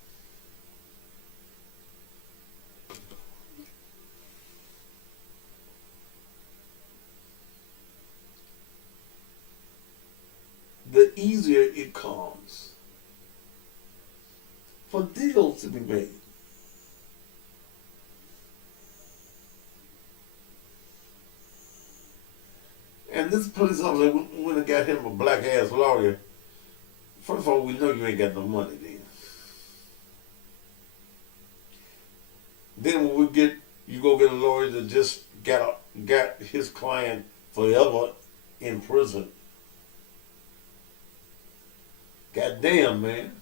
the easier it comes for deals to be made. And this police officer went and got him a black ass lawyer. First of all, we know you ain't got no money then. Then when you go get a lawyer that just got his client forever in prison. Goddamn, man.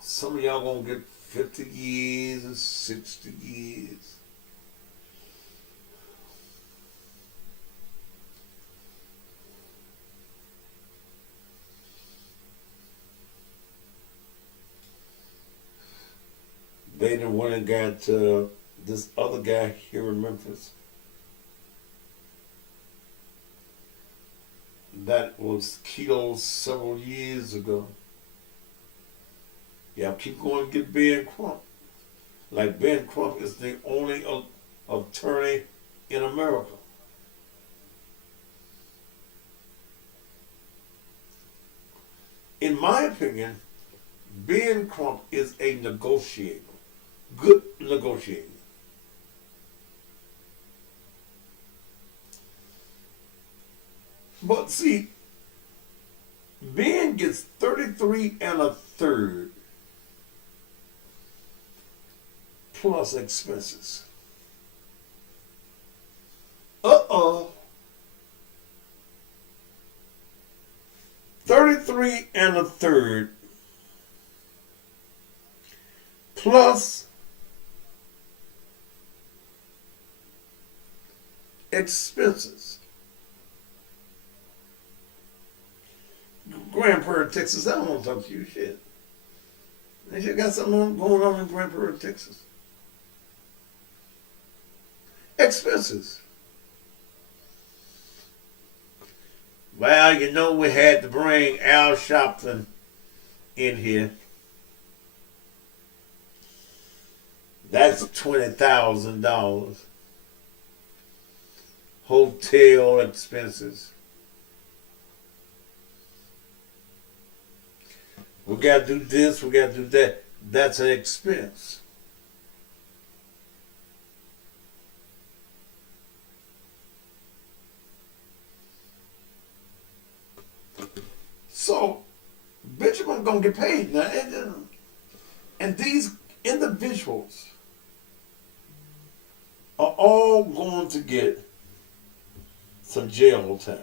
Some of y'all gonna get 50 years and 60 years. They done went and got this other guy here in Memphis. That was killed several years ago. Y'all keep going to get Ben Crump. Like Ben Crump is the only attorney in America. In my opinion, Ben Crump is a negotiator. Good negotiator. But see, Ben gets 33 1/3 plus expenses. 33 1/3 plus expenses. Grand Prairie, Texas, I don't want to talk to you shit. They should got something going on in Grand Prairie, Texas. Expenses. Well, you know we had to bring Al Sharpton in here. That's $20,000. Hotel expenses. We got to do this, we got to do that. That's an expense. So, Benjamin gonna get paid now, and these individuals are all going to get some jail time.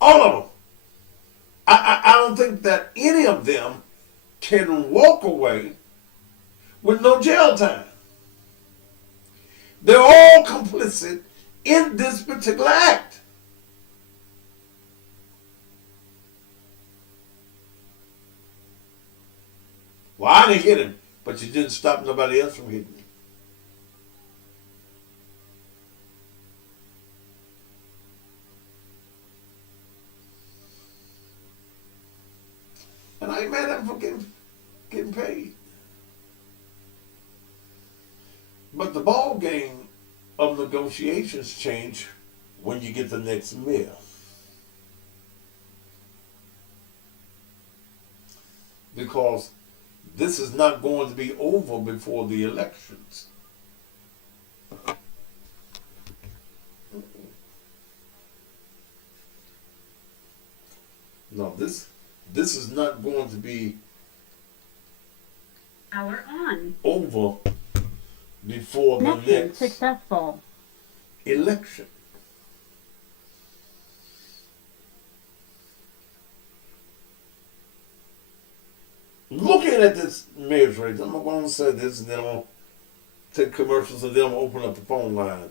All of them. I don't think that any of them can walk away with no jail time. They're all complicit in this particular act. Well, I didn't hit him, but you didn't stop nobody else from hitting him. And I ain't mad at him for getting paid. But the ball game of negotiations change when you get the next mayor. Because this is not going to be over before the elections. No, this is not going to be Power on. over before the Connection next successful. election. Looking at this mayor's race, I'm not going to say this and then I'm going to take commercials and then I'm going to open up the phone line.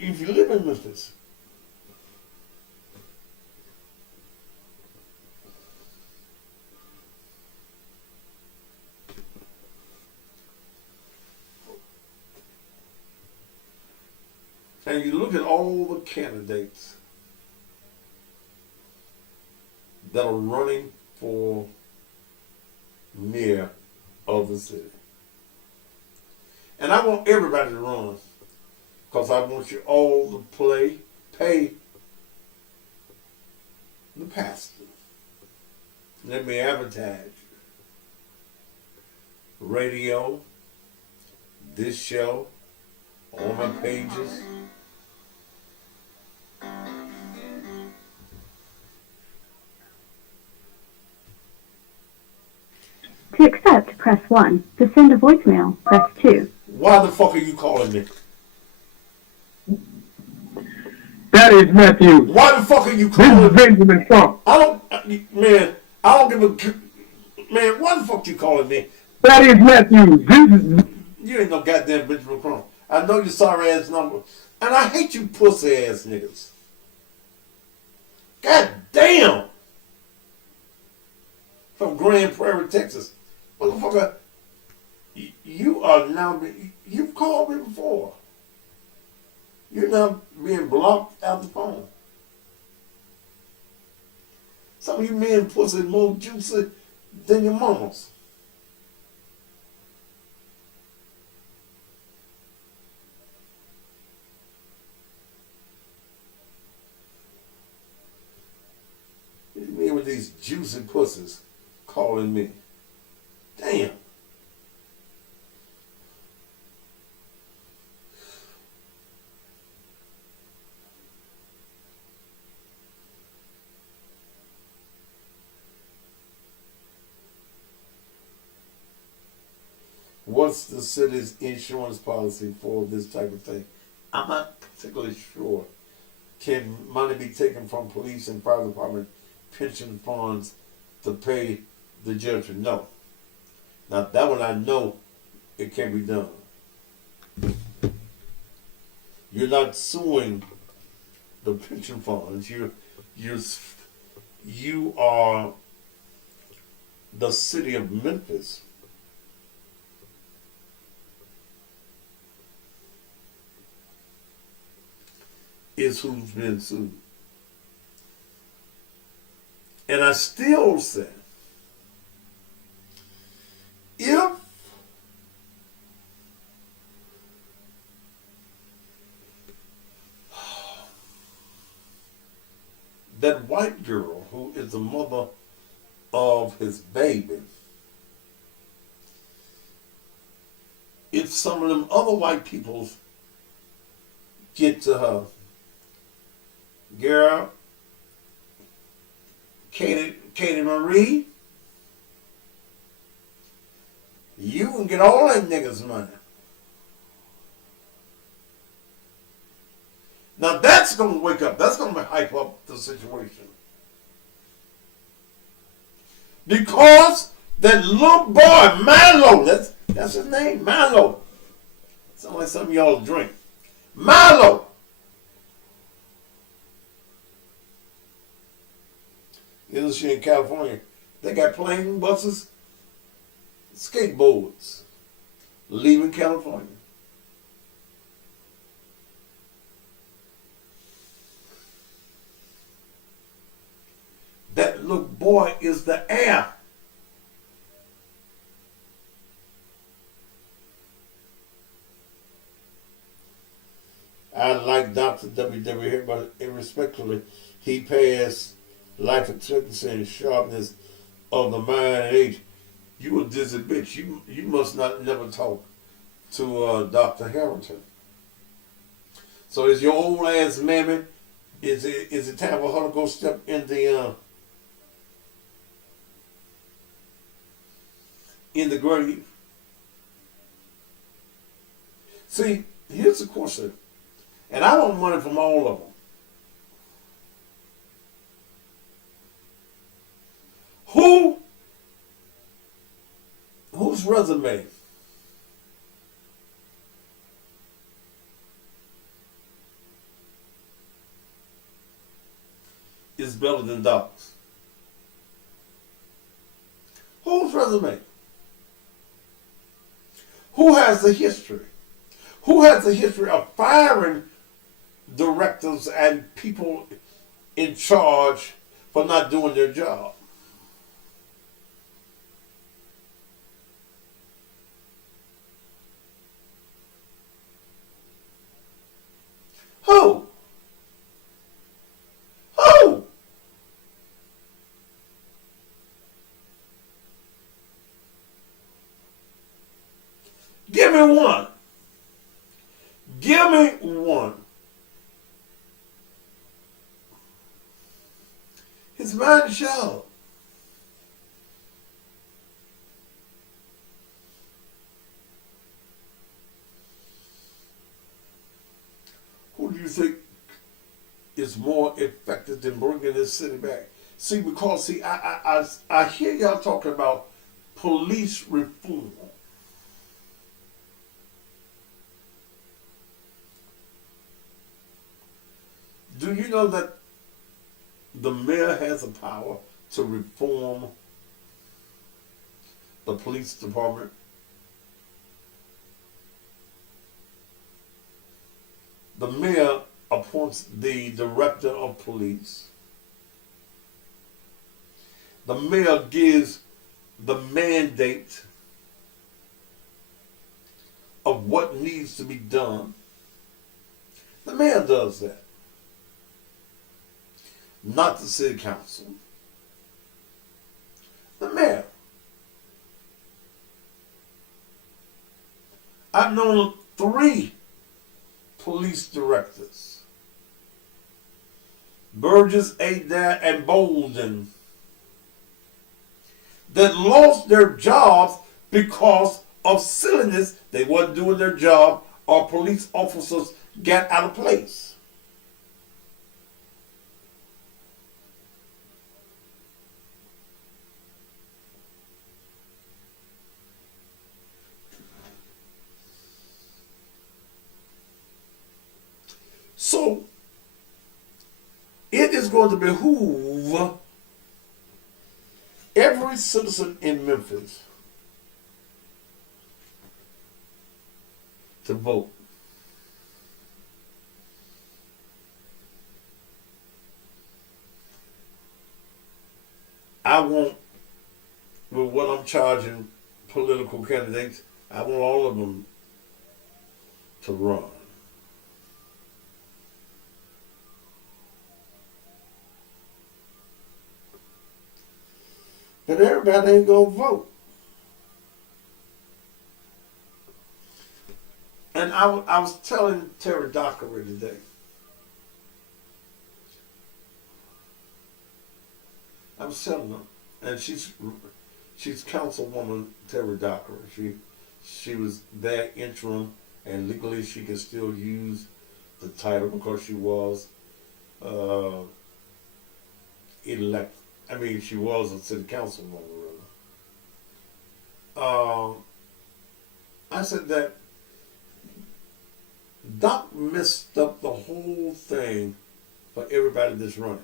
If you live in Memphis, and you look at all the candidates that are running for mayor of the city. And I want everybody to run because I want you all to pay the pastor. Let me advertise. Radio, this show, all my pages. To accept, press 1. To send a voicemail, press 2. Why the fuck are you calling me? That is Matthew. Why the fuck are you calling me? This is Benjamin Trump. I don't give a... Man, why the fuck you calling me? That is Matthew. This is... You ain't no goddamn Benjamin Crump. I know your sorry ass number. And I hate you pussy ass niggas. God damn! From Grand Prairie, Texas. Motherfucker, you are now... You've called me before. You're now being blocked out the phone. Some of you men pussy more juicy than your mamas. Me with these juicy pussies calling me. Damn. What's the city's insurance policy for this type of thing? I'm not particularly sure. Can money be taken from police and fire department pension funds to pay the judgment? No. Now that one I know it can be done. You're not suing the pension funds. You are the city of Memphis. Is who's been sued. And I still say, if that white girl who is the mother of his baby, if some of them other white people get to her, girl, Katie Marie, you can get all that niggas' money. Now that's going to wake up. That's going to hype up the situation. Because that little boy, Milo, that's his name, Milo. Sounds like something y'all drink. Milo. Industry in California. They got planes, buses, skateboards leaving California. That little boy is the heir. I like Dr. W.W. here, but irrespectively, he passed life expectancy and sharpness of the mind and age. You a dizzy bitch. You must not never talk to Dr. Harrington. So is your old ass mammy, is it time for her to go step in the grave? See, here's the question. And I want money from all of them. Whose resume is better than Doc's? Whose resume? Who has the history? Who has the history of firing directors and people in charge for not doing their job? Who? Who? Give me one. Give me one. His mind shallow. Who do you think is more effective than bringing this city back? See, because I hear y'all talking about police reform. Do you know that the mayor has the power to reform the police department? The mayor appoints the director of police. The mayor gives the mandate of what needs to be done. The mayor does that. Not the city council. The mayor. I've known 3 police directors, Burgess, Adair, and Bolden, that lost their jobs because of silliness. They wasn't doing their job, or police officers got out of place. So, it is going to behoove every citizen in Memphis to vote. I want, with what I'm charging political candidates, I want all of them to run. But everybody ain't gonna vote. And I was telling Terry Dockery today. I was telling her, and she's Councilwoman Terry Dockery. She was there interim, and legally she can still use the title because she was elected. I mean, she was a city councilwoman. I said that Doc messed up the whole thing for everybody that's running.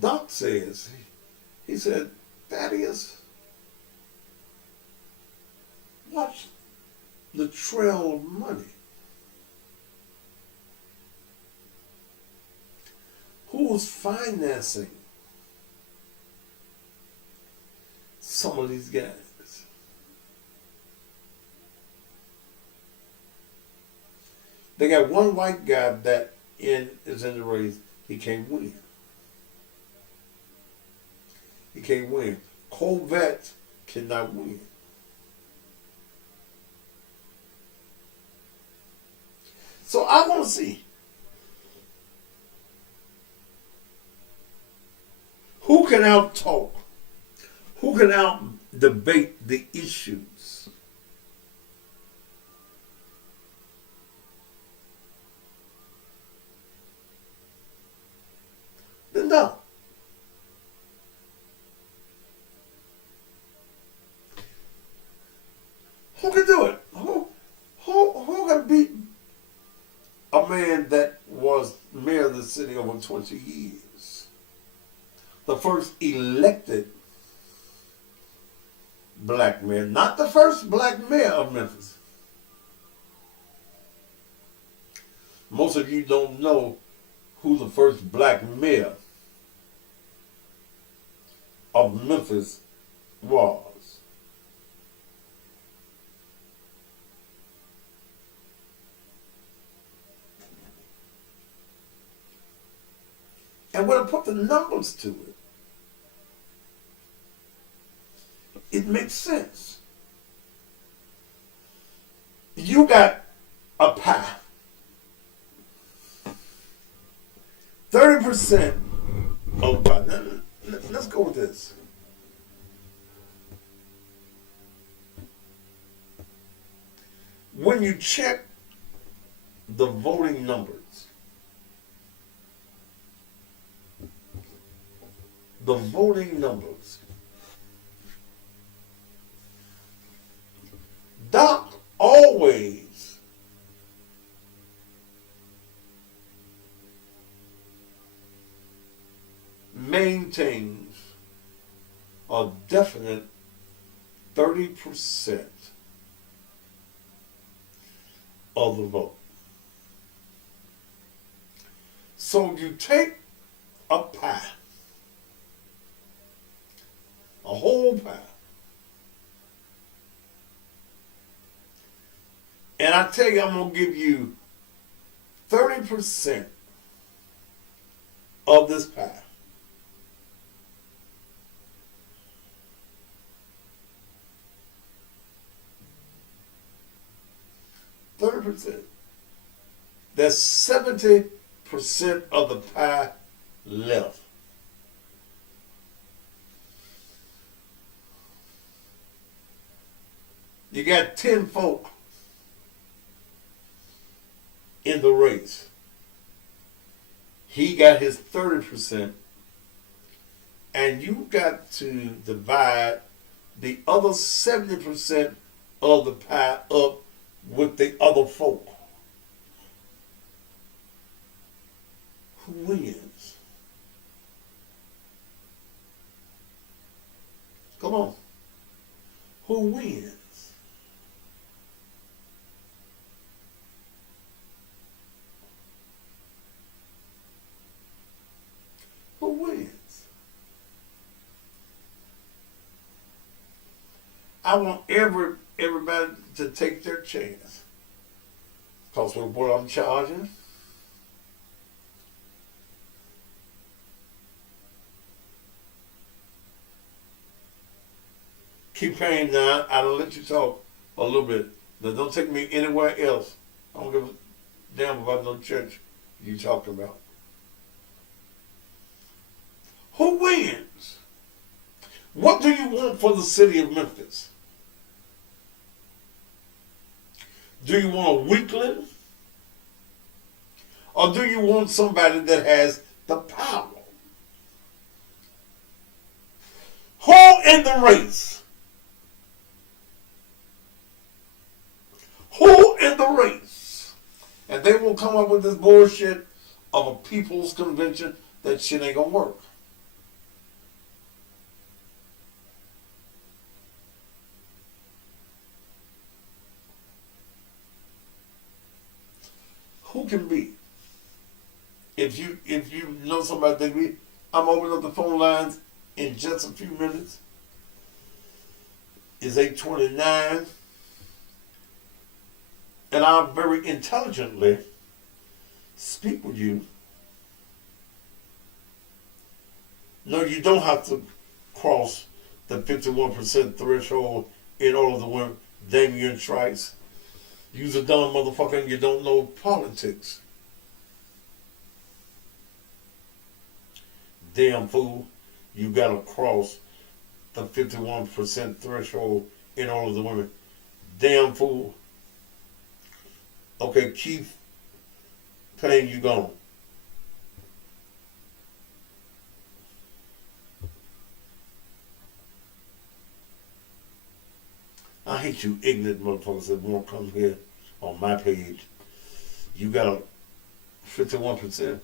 Doc says, he said, Thaddeus, watch the trail of money. Who was financing some of these guys? They got one white guy that is in the race. He can't win. He can't win. Colvett cannot win. So I want to see who can out talk, who can out debate the issues. Then no. Who can do it? Who can beat a man that was mayor of the city over 20 years? The first elected black mayor, not the first black mayor of Memphis. Most of you don't know who the first black mayor of Memphis was. And when I put the numbers to it, it makes sense. You got a pie. 30% of the pie. Now, let's go with this. When you check the voting numbers, Doc always maintains a definite 30% of the vote. So you take a pie, a whole pie, and I tell you, I'm going to give you 30% of this pie. There's 70% of the pie left. You got 10 folk in the race. He got his 30%, and you got to divide the other 70% of the pie up with the other folk. Who wins? Come on. Who wins? Who wins? I want everybody to take their chance. Because with what I'm charging, keep paying now. I don't let you talk a little bit. Now don't take me anywhere else. I don't give a damn about no church you talking about. Who wins? What do you want for the city of Memphis? Do you want a weakling? Or do you want somebody that has the power? Who in the race? Who in the race? And they will come up with this bullshit of a people's convention. That shit ain't gonna work. Who can be? If you know somebody that be, I'm opening up the phone lines in just a few minutes. It's 8:29. And I'll very intelligently speak with you. No, you don't have to cross the 51% threshold in order to win Damian Trice. You's a dumb motherfucker and you don't know politics. Damn fool, you gotta cross the 51% threshold in order to win. Damn fool. Okay, Keith Payne, you gone. I hate you ignorant motherfuckers that won't come here on my page. You got a 51%.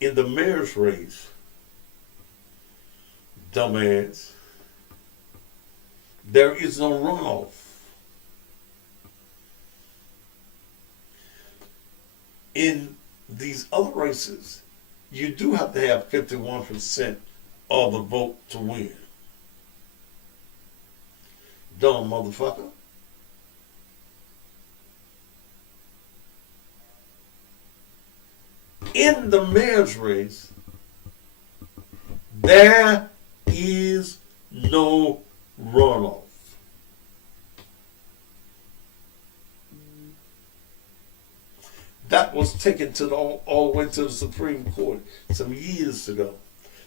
In the mayor's race, dumbass, there is no runoff. In these other races, you do have to have 51% of the vote to win. Dumb motherfucker. In the mayor's race, there is no runoff. That was taken to all the way to the Supreme Court some years ago,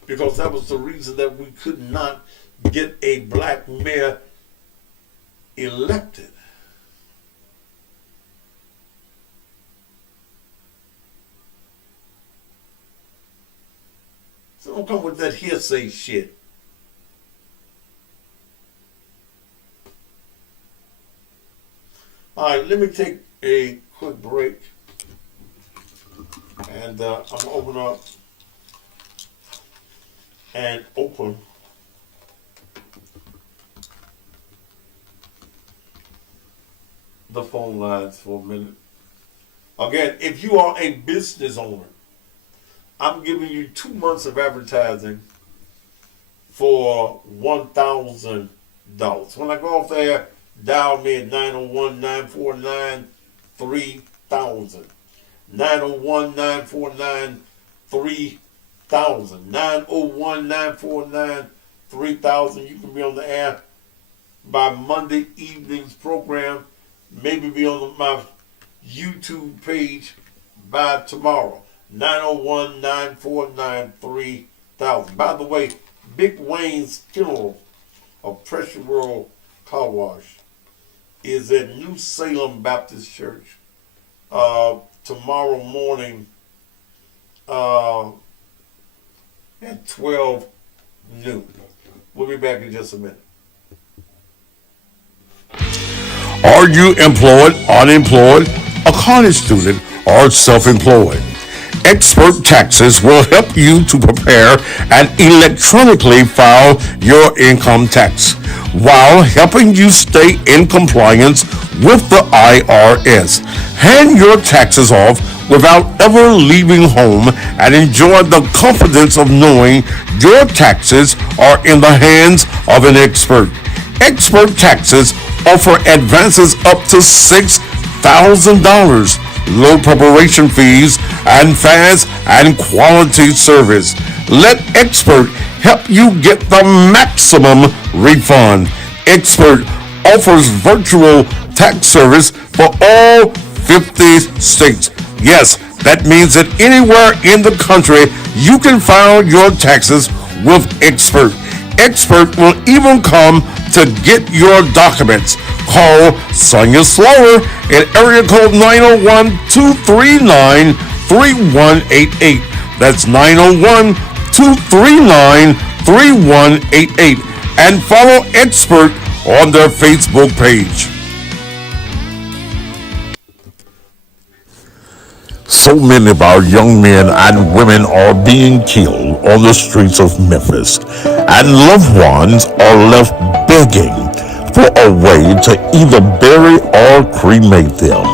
because that was the reason that we could not get a black mayor elected. So don't come with that hearsay shit. All right, let me take a quick break. And I'm going to open up and open the phone lines for a minute. Again, if you are a business owner, I'm giving you 2 months of advertising for $1,000. When I go off there, dial me at 901-949-3000. 901-949-3000. 901-949-3000. You can be on the air by Monday evening's program. Maybe be on my YouTube page by tomorrow. 901-949-3000. By the way, Big Wayne's Funeral of Pressure World Car Wash is at New Salem Baptist Church tomorrow morning at 12 noon. We'll be back in just a minute. Are you employed, unemployed, a college student, or self-employed? Expert Taxes will help you to prepare and electronically file your income tax while helping you stay in compliance with the IRS. Hand your taxes off without ever leaving home and enjoy the confidence of knowing your taxes are in the hands of an expert. Expert Taxes offer advances up to $6,000, low preparation fees, and fast and quality service. Let Expert help you get the maximum refund. Expert offers virtual tax service for all 50 states. Yes, that means that anywhere in the country you can file your taxes with Expert. Expert will even come to get your documents. Call Sonia Slower at area code 901-239-3188. That's 901-239-3188. And follow Expert on their Facebook page. So many of our young men and women are being killed on the streets of Memphis, and loved ones are left begging for a way to either bury or cremate them,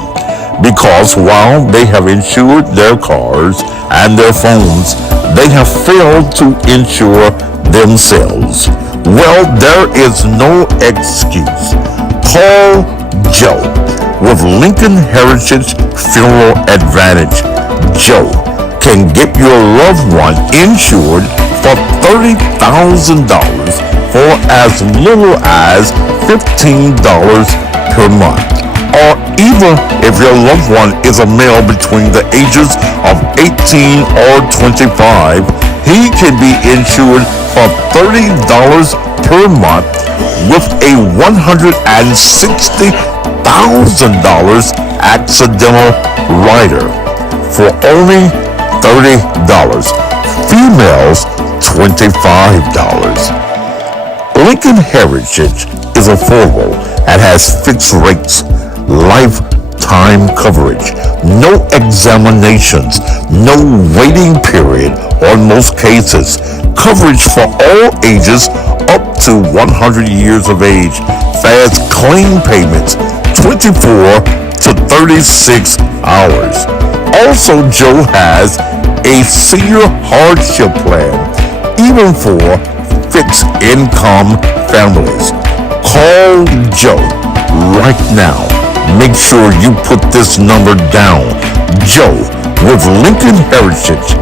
because while they have insured their cars and their phones, they have failed to insure themselves. Well, there is no excuse. Call Joe with Lincoln Heritage Funeral Advantage. Joe can get your loved one insured for $30,000 for as little as $15 per month. Or even if your loved one is a male between the ages of 18 or 25, he can be insured for $30 per month with a $160,000 accidental rider for only $30. Females, $25. Lincoln Heritage is affordable and has fixed rates, lifetime coverage, no examinations, no waiting period on most cases, coverage for all ages up to 100 years of age, fast claim payments, 24 to 36 hours. Also, Joe has a senior hardship plan, even for fixed income families. Call Joe right now. Make sure you put this number down. Joe with Lincoln Heritage,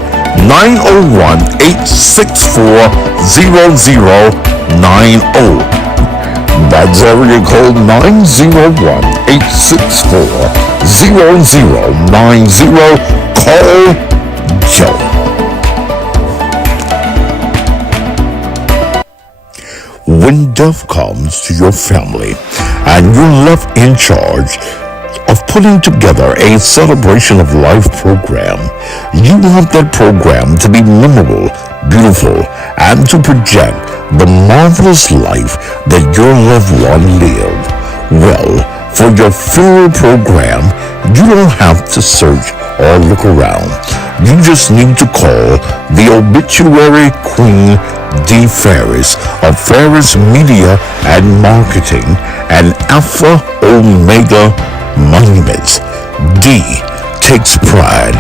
901-864-0090. That's area code 901-864-0090. Call Joe. When death comes to your family and you're left in charge of putting together a celebration of life program, you want that program to be memorable, beautiful, and to project the marvelous life that your loved one lived. Well, for your funeral program, you don't have to search or look around. You just need to call the obituary queen, Dee Ferris of Ferris Media and Marketing and Alpha Omega Monuments. Dee takes pride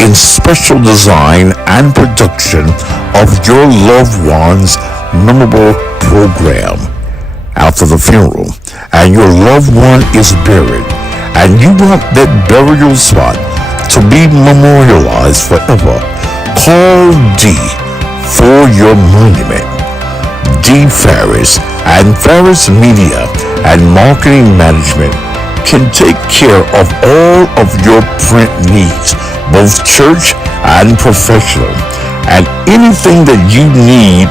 in special design and production of your loved one's memorable program. After the funeral and your loved one is buried and you want that burial spot to be memorialized forever, call Dee for your monument. Dee Ferris and Ferris Media and Marketing Management can take care of all of your print needs, both church and professional. And anything that you need,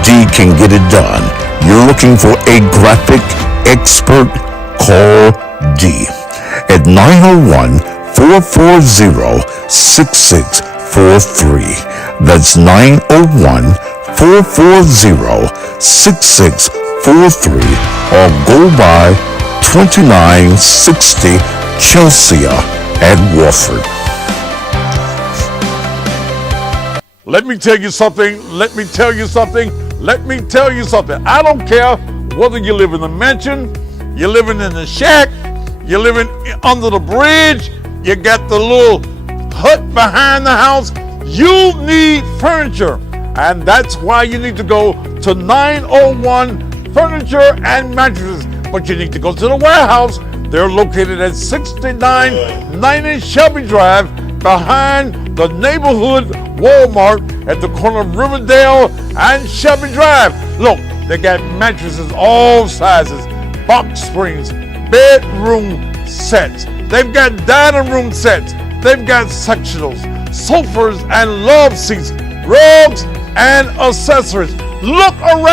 Dee can get it done. You're looking for a graphic expert? Call Dee at 901-440-6643. That's 901-440-6643, or go by 2960 Chelsea at Wofford. Let me tell you something. I don't care whether you live in a mansion, you're living in a shack, you're living under the bridge, you got the little hut behind the house. You need furniture, and that's why you need to go to 901 Furniture and Mattresses. But you need to go to the warehouse. They're located at 6990 Shelby Drive, behind the neighborhood Walmart at the corner of Riverdale and Shelby Drive. Look, they got mattresses all sizes, box springs, bedroom sets. They've got dining room sets. They've got sectionals, sofas and love seats, rugs, and accessories. Look around.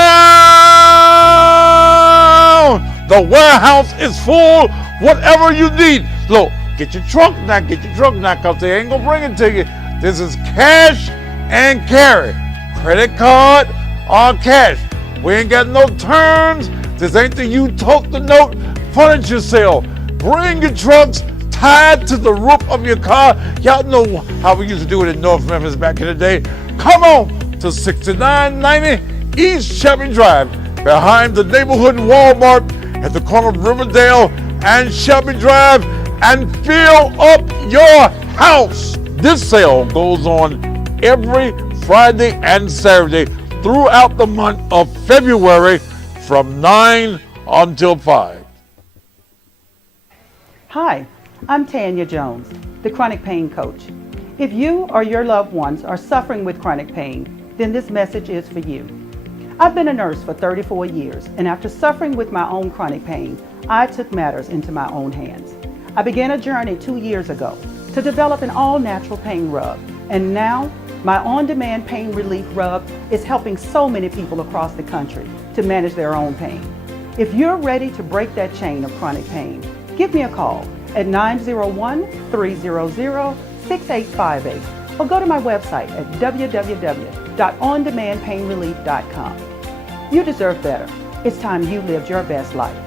The warehouse is full. Whatever you need. Look, get your truck now, because they ain't going to bring it to you. This is cash and carry. Credit card or cash. We ain't got no terms. This ain't the you tote the note furniture sale. Bring your trucks tied to the roof of your car. Y'all know how we used to do it in North Memphis back in the day. Come on to 6990 East Shelby Drive, behind the neighborhood Walmart at the corner of Riverdale and Shelby Drive, and fill up your house. This sale goes on every Friday and Saturday throughout the month of February from 9 until 5. Hi, I'm Tanya Jones, the chronic pain coach. If you or your loved ones are suffering with chronic pain, then this message is for you. I've been a nurse for 34 years, and after suffering with my own chronic pain, I took matters into my own hands. I began a journey 2 years ago to develop an all-natural pain rub, and now my on-demand pain relief rub is helping so many people across the country to manage their own pain. If you're ready to break that chain of chronic pain, give me a call at 901-300-6858 or go to my website at www.ondemandpainrelief.com. You deserve better. It's time you lived your best life.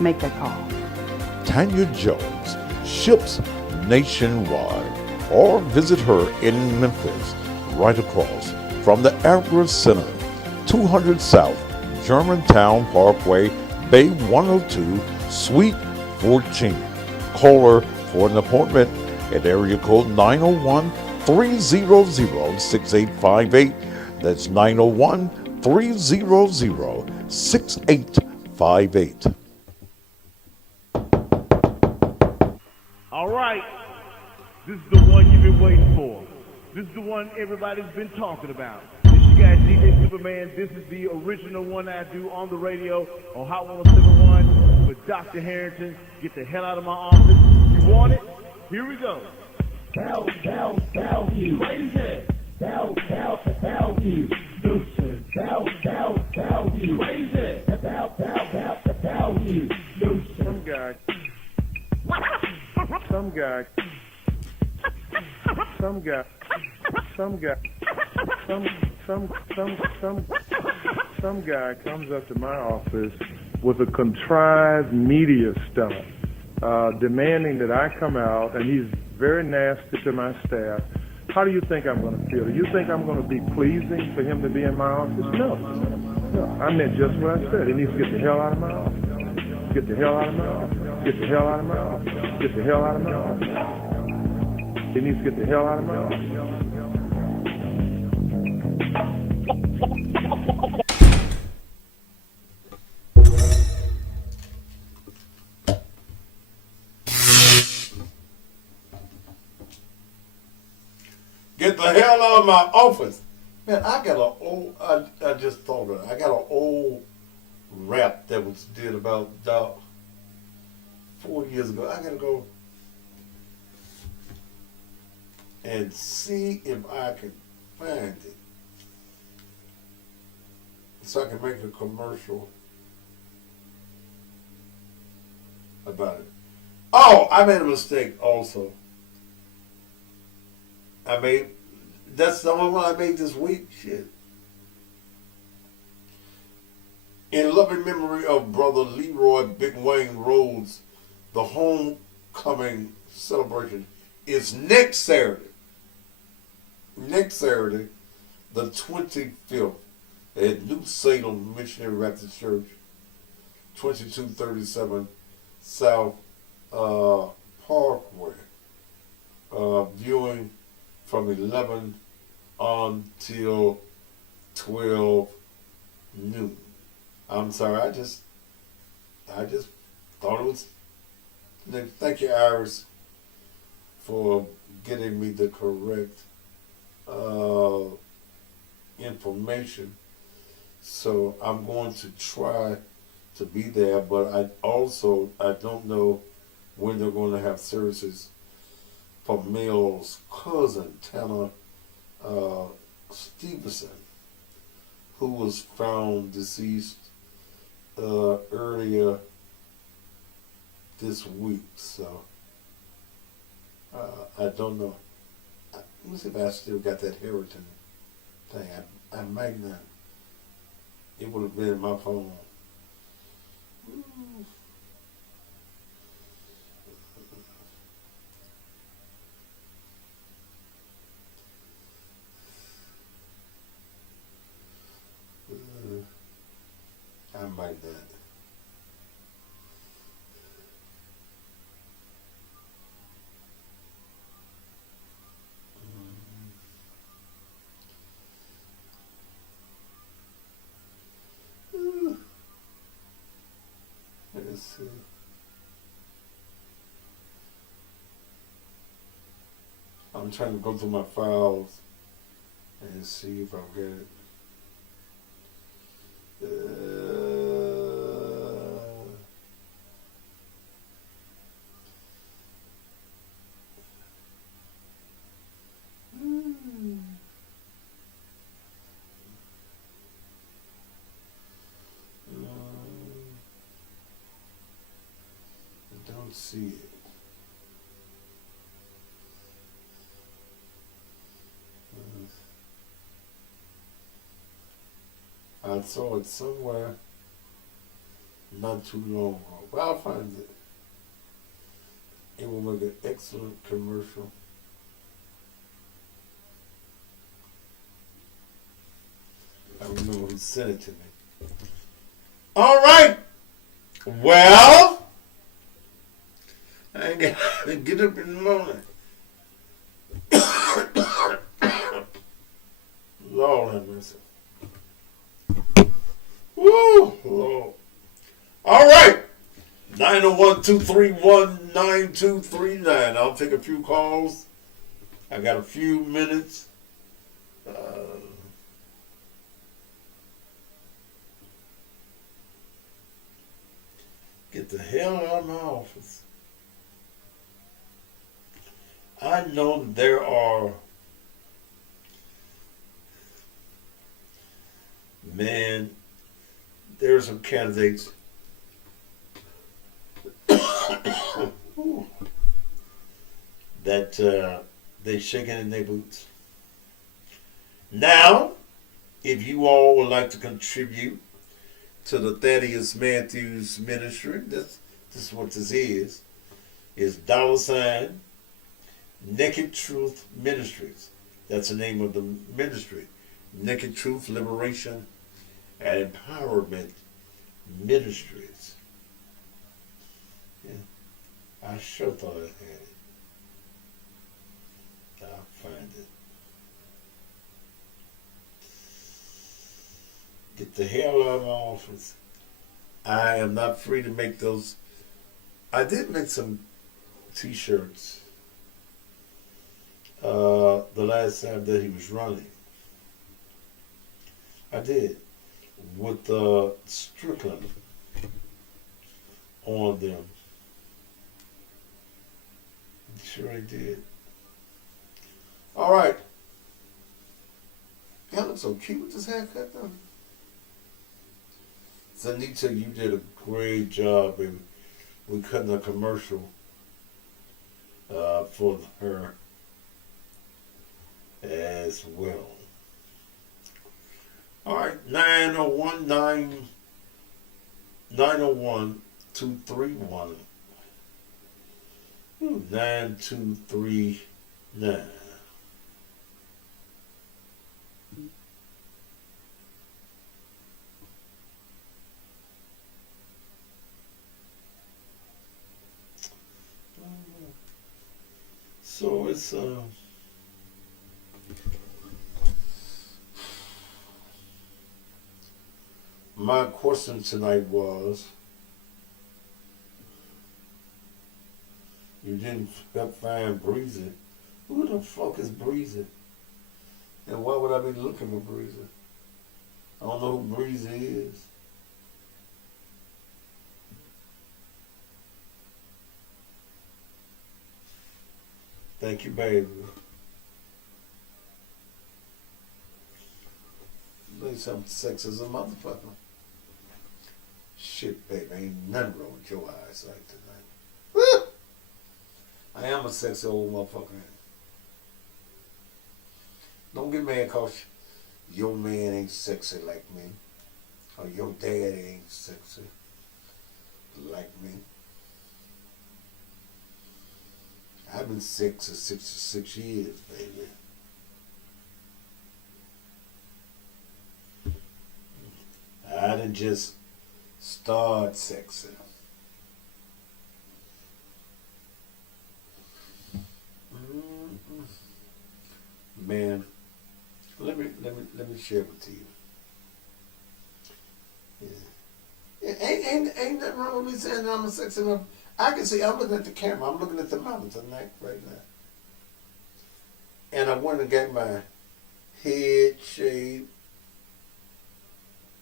Make that call. Tanya Jones ships nationwide, or visit her in Memphis, right across from the Agri Center, 200 South Germantown Parkway, Bay 102, Suite 14. Call her for an appointment at area code 901-300-6858. That's 901-300-6858. All right, this is the one you've been waiting for. This is the one everybody's been talking about. This you got DJ Superman. This is the original one I do on the radio on Hot 107.1 with Dr. Harrington. Get the hell out of my office. You want it? Here we go. Bellevue. Raise it. Bellevue. Lucian. Bellevue. Raise it. Bellevue. Lucian. Some guy comes up to my office with a contrived media stunt, demanding that I come out, and he's very nasty to my staff. How do you think I'm going to feel? Do you think I'm going to be pleasing for him to be in my office? No. I meant just what I said. He needs to get the hell out of my office. Get the hell out of my office. Get the hell out of my office. Get the hell out of my office. He needs to get the hell out of my office. Get the hell out of my office. Man, I got an old, I just thought of it. I got an old rap that was did about 4 years ago. I gotta go and see if I can find it, so I can make a commercial about it. Oh, I made a mistake also. That's the only one I made this week. Shit. In loving memory of Brother Leroy Big Wayne Rhodes, the homecoming celebration is next Saturday. Next Saturday, the 25th, at New Salem Missionary Baptist Church, 2237 South Parkway. Viewing from 11 until 12 noon. I'm sorry, I just thought it was. Thank you, Iris, for getting me the correct information. So I'm going to try to be there, but I don't know when they're going to have services for Mel's cousin, Tanner Stevenson. who was found deceased earlier this week. So I don't know. Let me see if I still got that Harrington thing. I might not. It would have been in my phone. I might not. Let's see. I'm trying to go through my files and see if I get it. I don't see it. I saw it somewhere not too long ago, but I'll find it. It will make an excellent commercial. I remember who sent it to me. All right. Well, I ain't got to get up in the morning. Lord have mercy. Woo, Lord. All right. 901-231-9239. I'll take a few calls. I got a few minutes. Get the hell out of my office. I know that there are there are some candidates that they shaking in their boots. Now, if you all would like to contribute to the Thaddeus Matthews Ministry, this is what this is $ Naked Truth Ministries. That's the name of the ministry. Naked Truth, Liberation, and Empowerment Ministries. Yeah, I sure thought I had it. I'll find it. Get the hell out of my office. I am not free to make those. I did make some t-shirts the last time that he was running. I did. With Strickland on them. Sure I did. All right. You look so cute with this haircut though. Zanita, you did a great job in we cutting a commercial for her as well. All right, 901-231. Ooh, 9239. So it's my question tonight was, you didn't find Breezy. Who the fuck is Breezy? And why would I be looking for Breezy? I don't know who Breezy is. Thank you, baby. Let's I'm sexy as a motherfucker. Shit, baby, ain't nothing wrong with your eyesight tonight. Woo! I am a sexy old motherfucker. Don't get mad cause your man ain't sexy like me. Or your dad ain't sexy like me. I've been sexy 66 years, baby. I didn't just start sexy. Man, let me share with you. Yeah. Ain't nothing wrong with me saying that I'm a sexy enough. I can see, I'm looking at the camera, I'm looking at the mountain tonight, right now. And I went and got my head shaved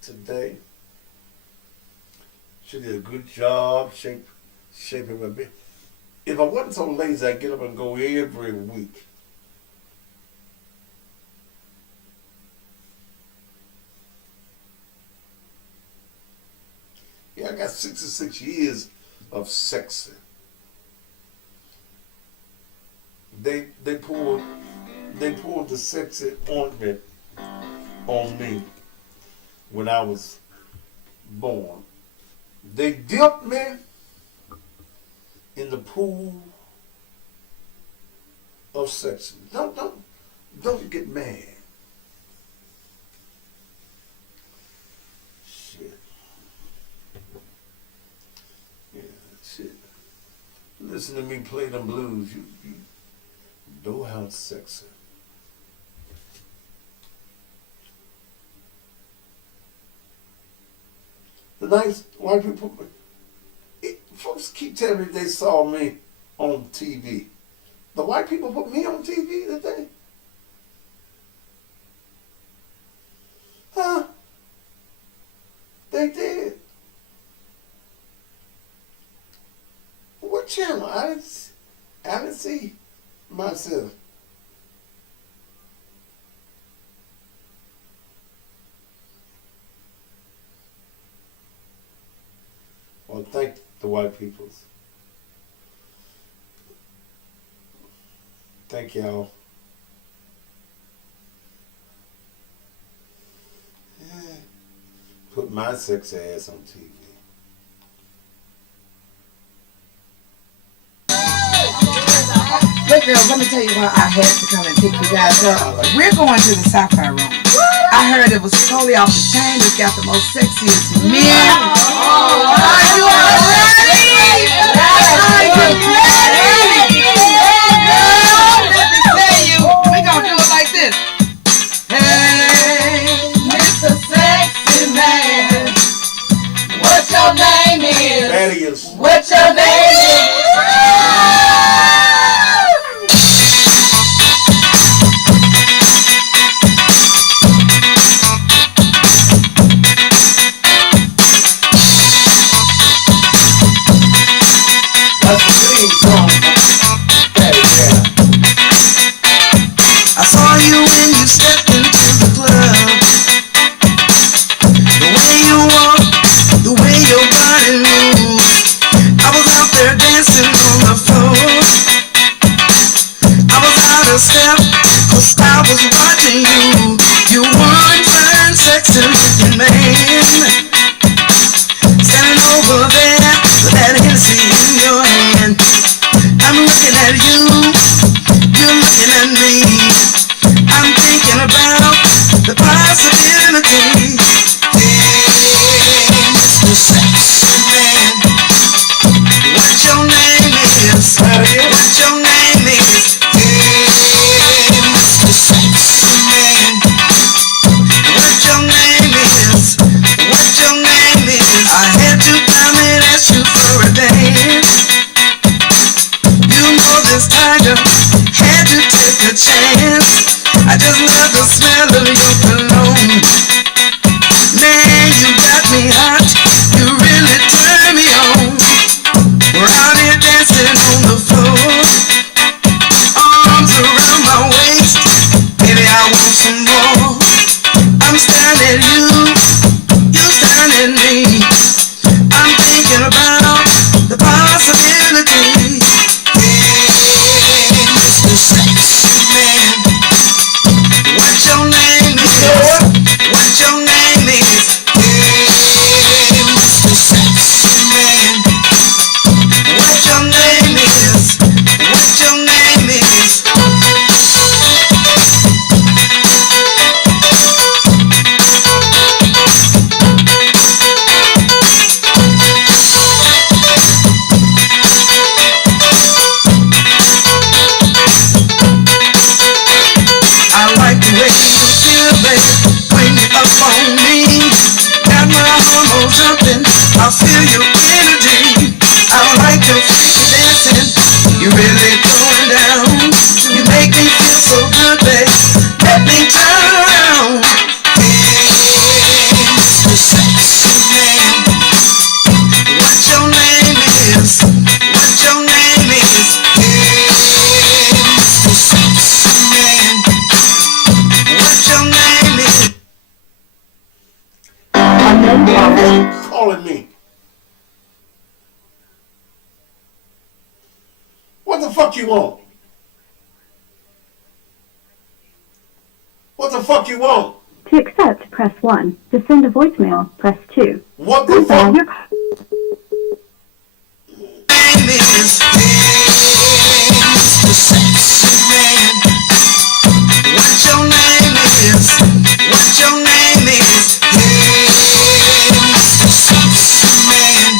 today. She did a good job shaping my beard. If I wasn't so lazy, I'd get up and go every week. Yeah, I got 66 years of sexy. They pulled the sexy ointment on me when I was born. They dipped me in the pool of sex. Don't get mad. Shit. Yeah, shit. Listen to me play them blues. You know how sexy. The nice white people, folks keep telling me they saw me on TV. The white people put me on TV today? Huh? They did. What channel? I didn't see myself. Well, thank the white peoples. Thank y'all. Yeah. Put my sexy ass on TV. Look, girls, let me tell you why I had to come and pick you guys up. We're going to the Sapphire Room. I heard it was totally off the chain. It's got the most sexiest men. Are you all ready? Are you ready? Let me tell you, we're going to do it like this. Hey, Mr. Sexy Man, what your name is? Thaddeus. What your name is? I saw you when you stepped into the club. The way you walk, the way your body moves. I was out there dancing on the floor. I was out of step, 'cause I was watching you. You one fine, sexy looking man, standing over there with that Hennessy in your hand. I'm looking at you, you're looking at me. I'm thinking about the possibility. Hey, Mr. Sexy Man, what your name is? What your name is? Hey, Mr. Sexy Man, what your name is? fuck you want? What the fuck you want? To accept, press 1. To send a voicemail, press 2. What the fuck? What your name is? What your name is? Hey, Mr. Sexy Man.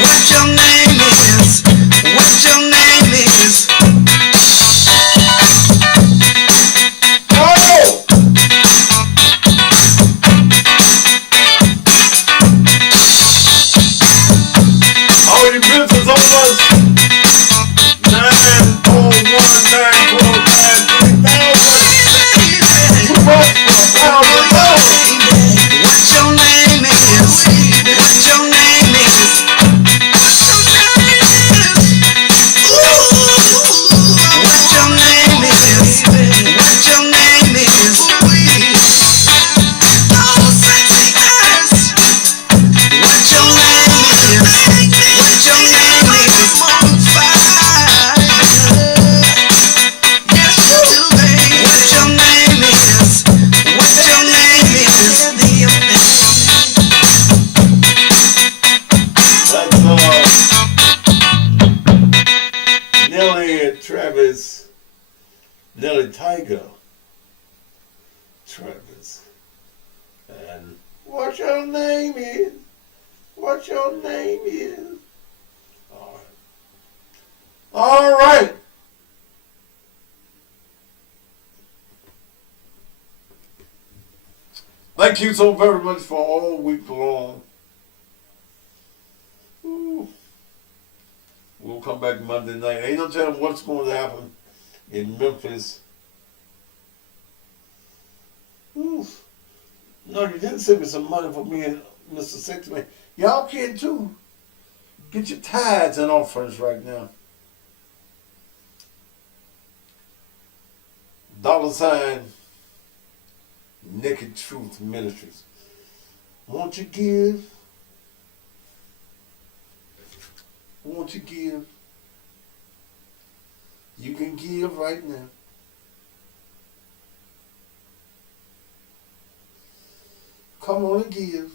What your name is? What your name is? Oh! All you bitches on us. 'Thank you so very much for all week long. Ooh. We'll come back Monday night. Ain't no telling what's going to happen in Memphis. Ooh. No, you didn't send me some money for me and Mr. Sexy Man. Y'all can too. Get your tithes and offerings right now. $ Naked Truth Ministries. Won't you give? Won't you give? You can give right now. Come on and give.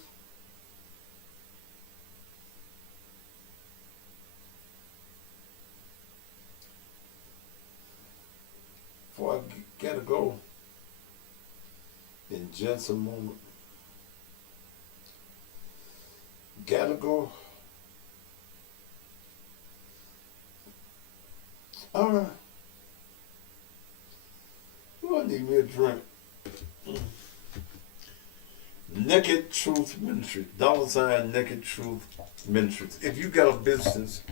Before I gotta go in just a moment. Gotta go. All right. Oh, I need me a drink. Naked Truth Ministry. $ Naked Truth Ministries. If you got a business,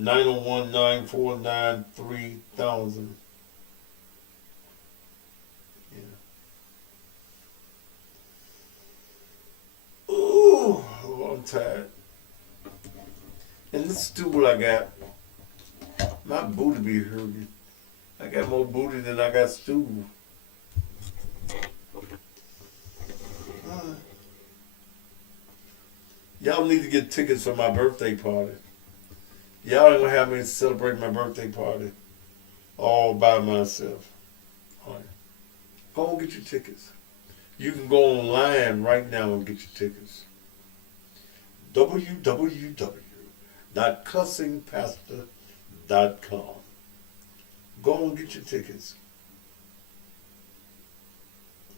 901-949-3000. Yeah. Ooh, I'm tired. And this stool I got, my booty be hurting. I got more booty than I got stool. Y'all need to get tickets for my birthday party. Y'all ain't gonna have me celebrate my birthday party all by myself. All right. Go and get your tickets. You can go online right now and get your tickets. www.cussingpastor.com. Go and get your tickets.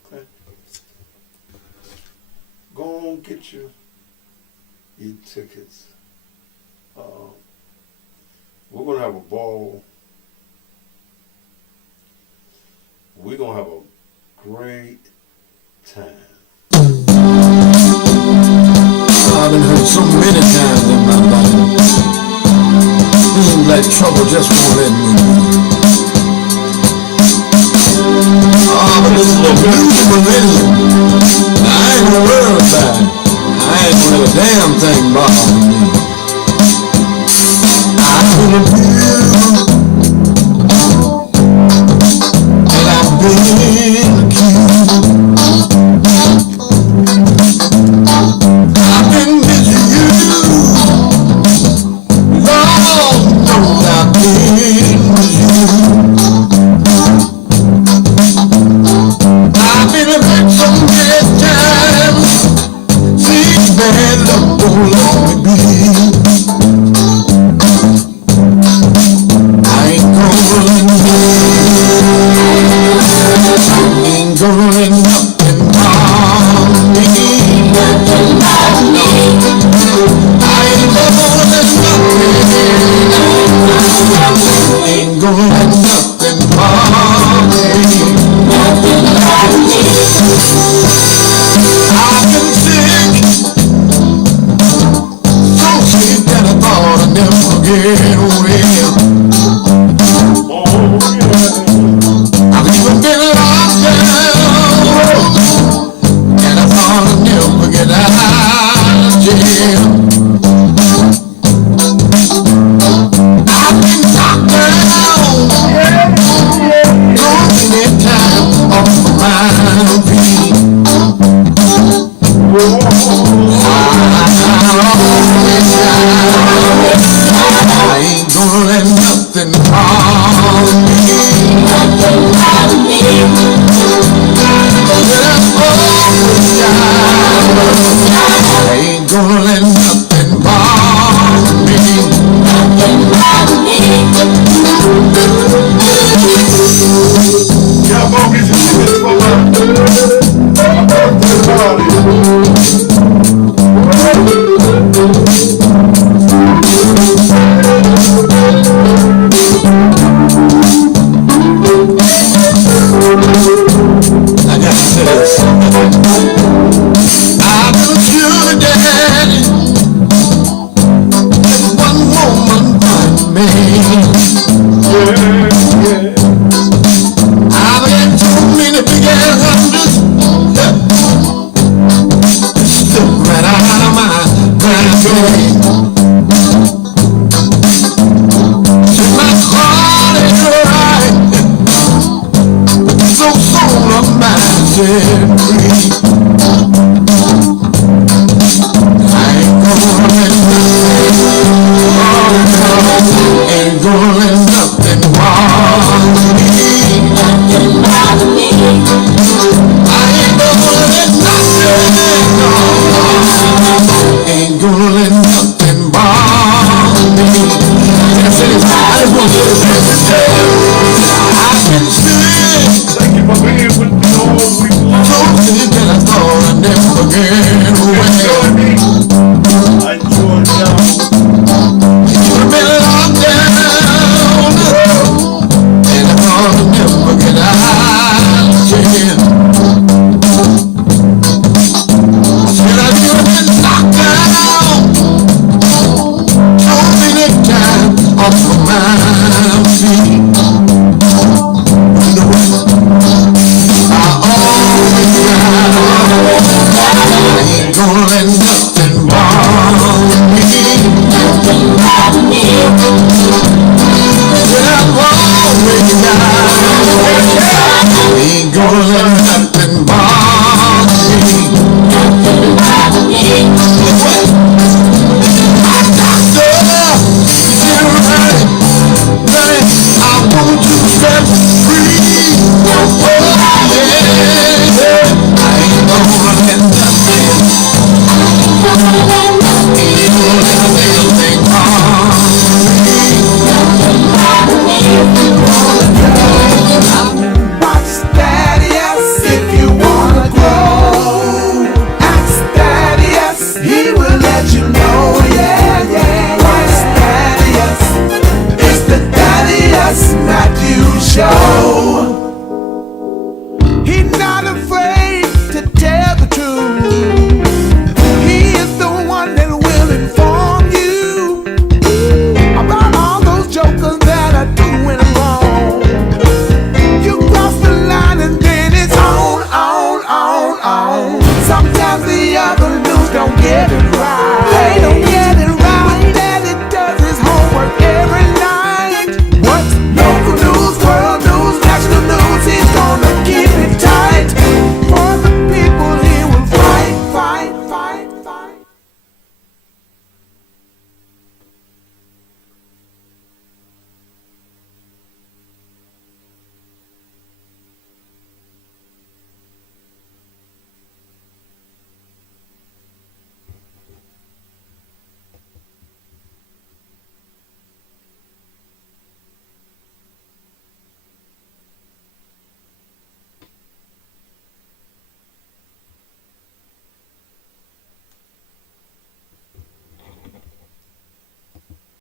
Okay. Go and get your tickets. We're going to have a ball. We're going to have a great time. I've been hurt so many times in my life. Seems like trouble just won't let me be. But this is a beautiful million. I ain't gonna worry about it. I ain't gonna let a damn thing bother me. I'm gonna do and I've been accused. I've been misused. let nothing bother me. I've been sick, so sick that I thought I'd never get well. I've even been locked down, and I thought I'd never get out of jail. I've been knocked down, so many times off my feet. I ain't gonna let nothing bother me. I ain't gonna let nothing bother me. Y'all gonna get some tickets for my birthday party. I got to say this. I've been sugar daddy, just one woman but me. I've had too many big ass hundreds, slip right out of my brain. Set my heart is right, so soul of mine set free. I ain't gonna let nothing bother me. I ain't gonna let nothing bother me. I just want to say I've been sick. Thank you for being with me all week long. So sick that I thought I'd never get away. I enjoyed y'all. You've been locked down, and I thought I'd never get out of jail. I said I've been locked down so many times off of my feet. You know what? I always got. I ain't gonna let nothing bother me. Well, I've always got. I ain't gonna let nothing bother me. My doctor, you're right, I want you set free.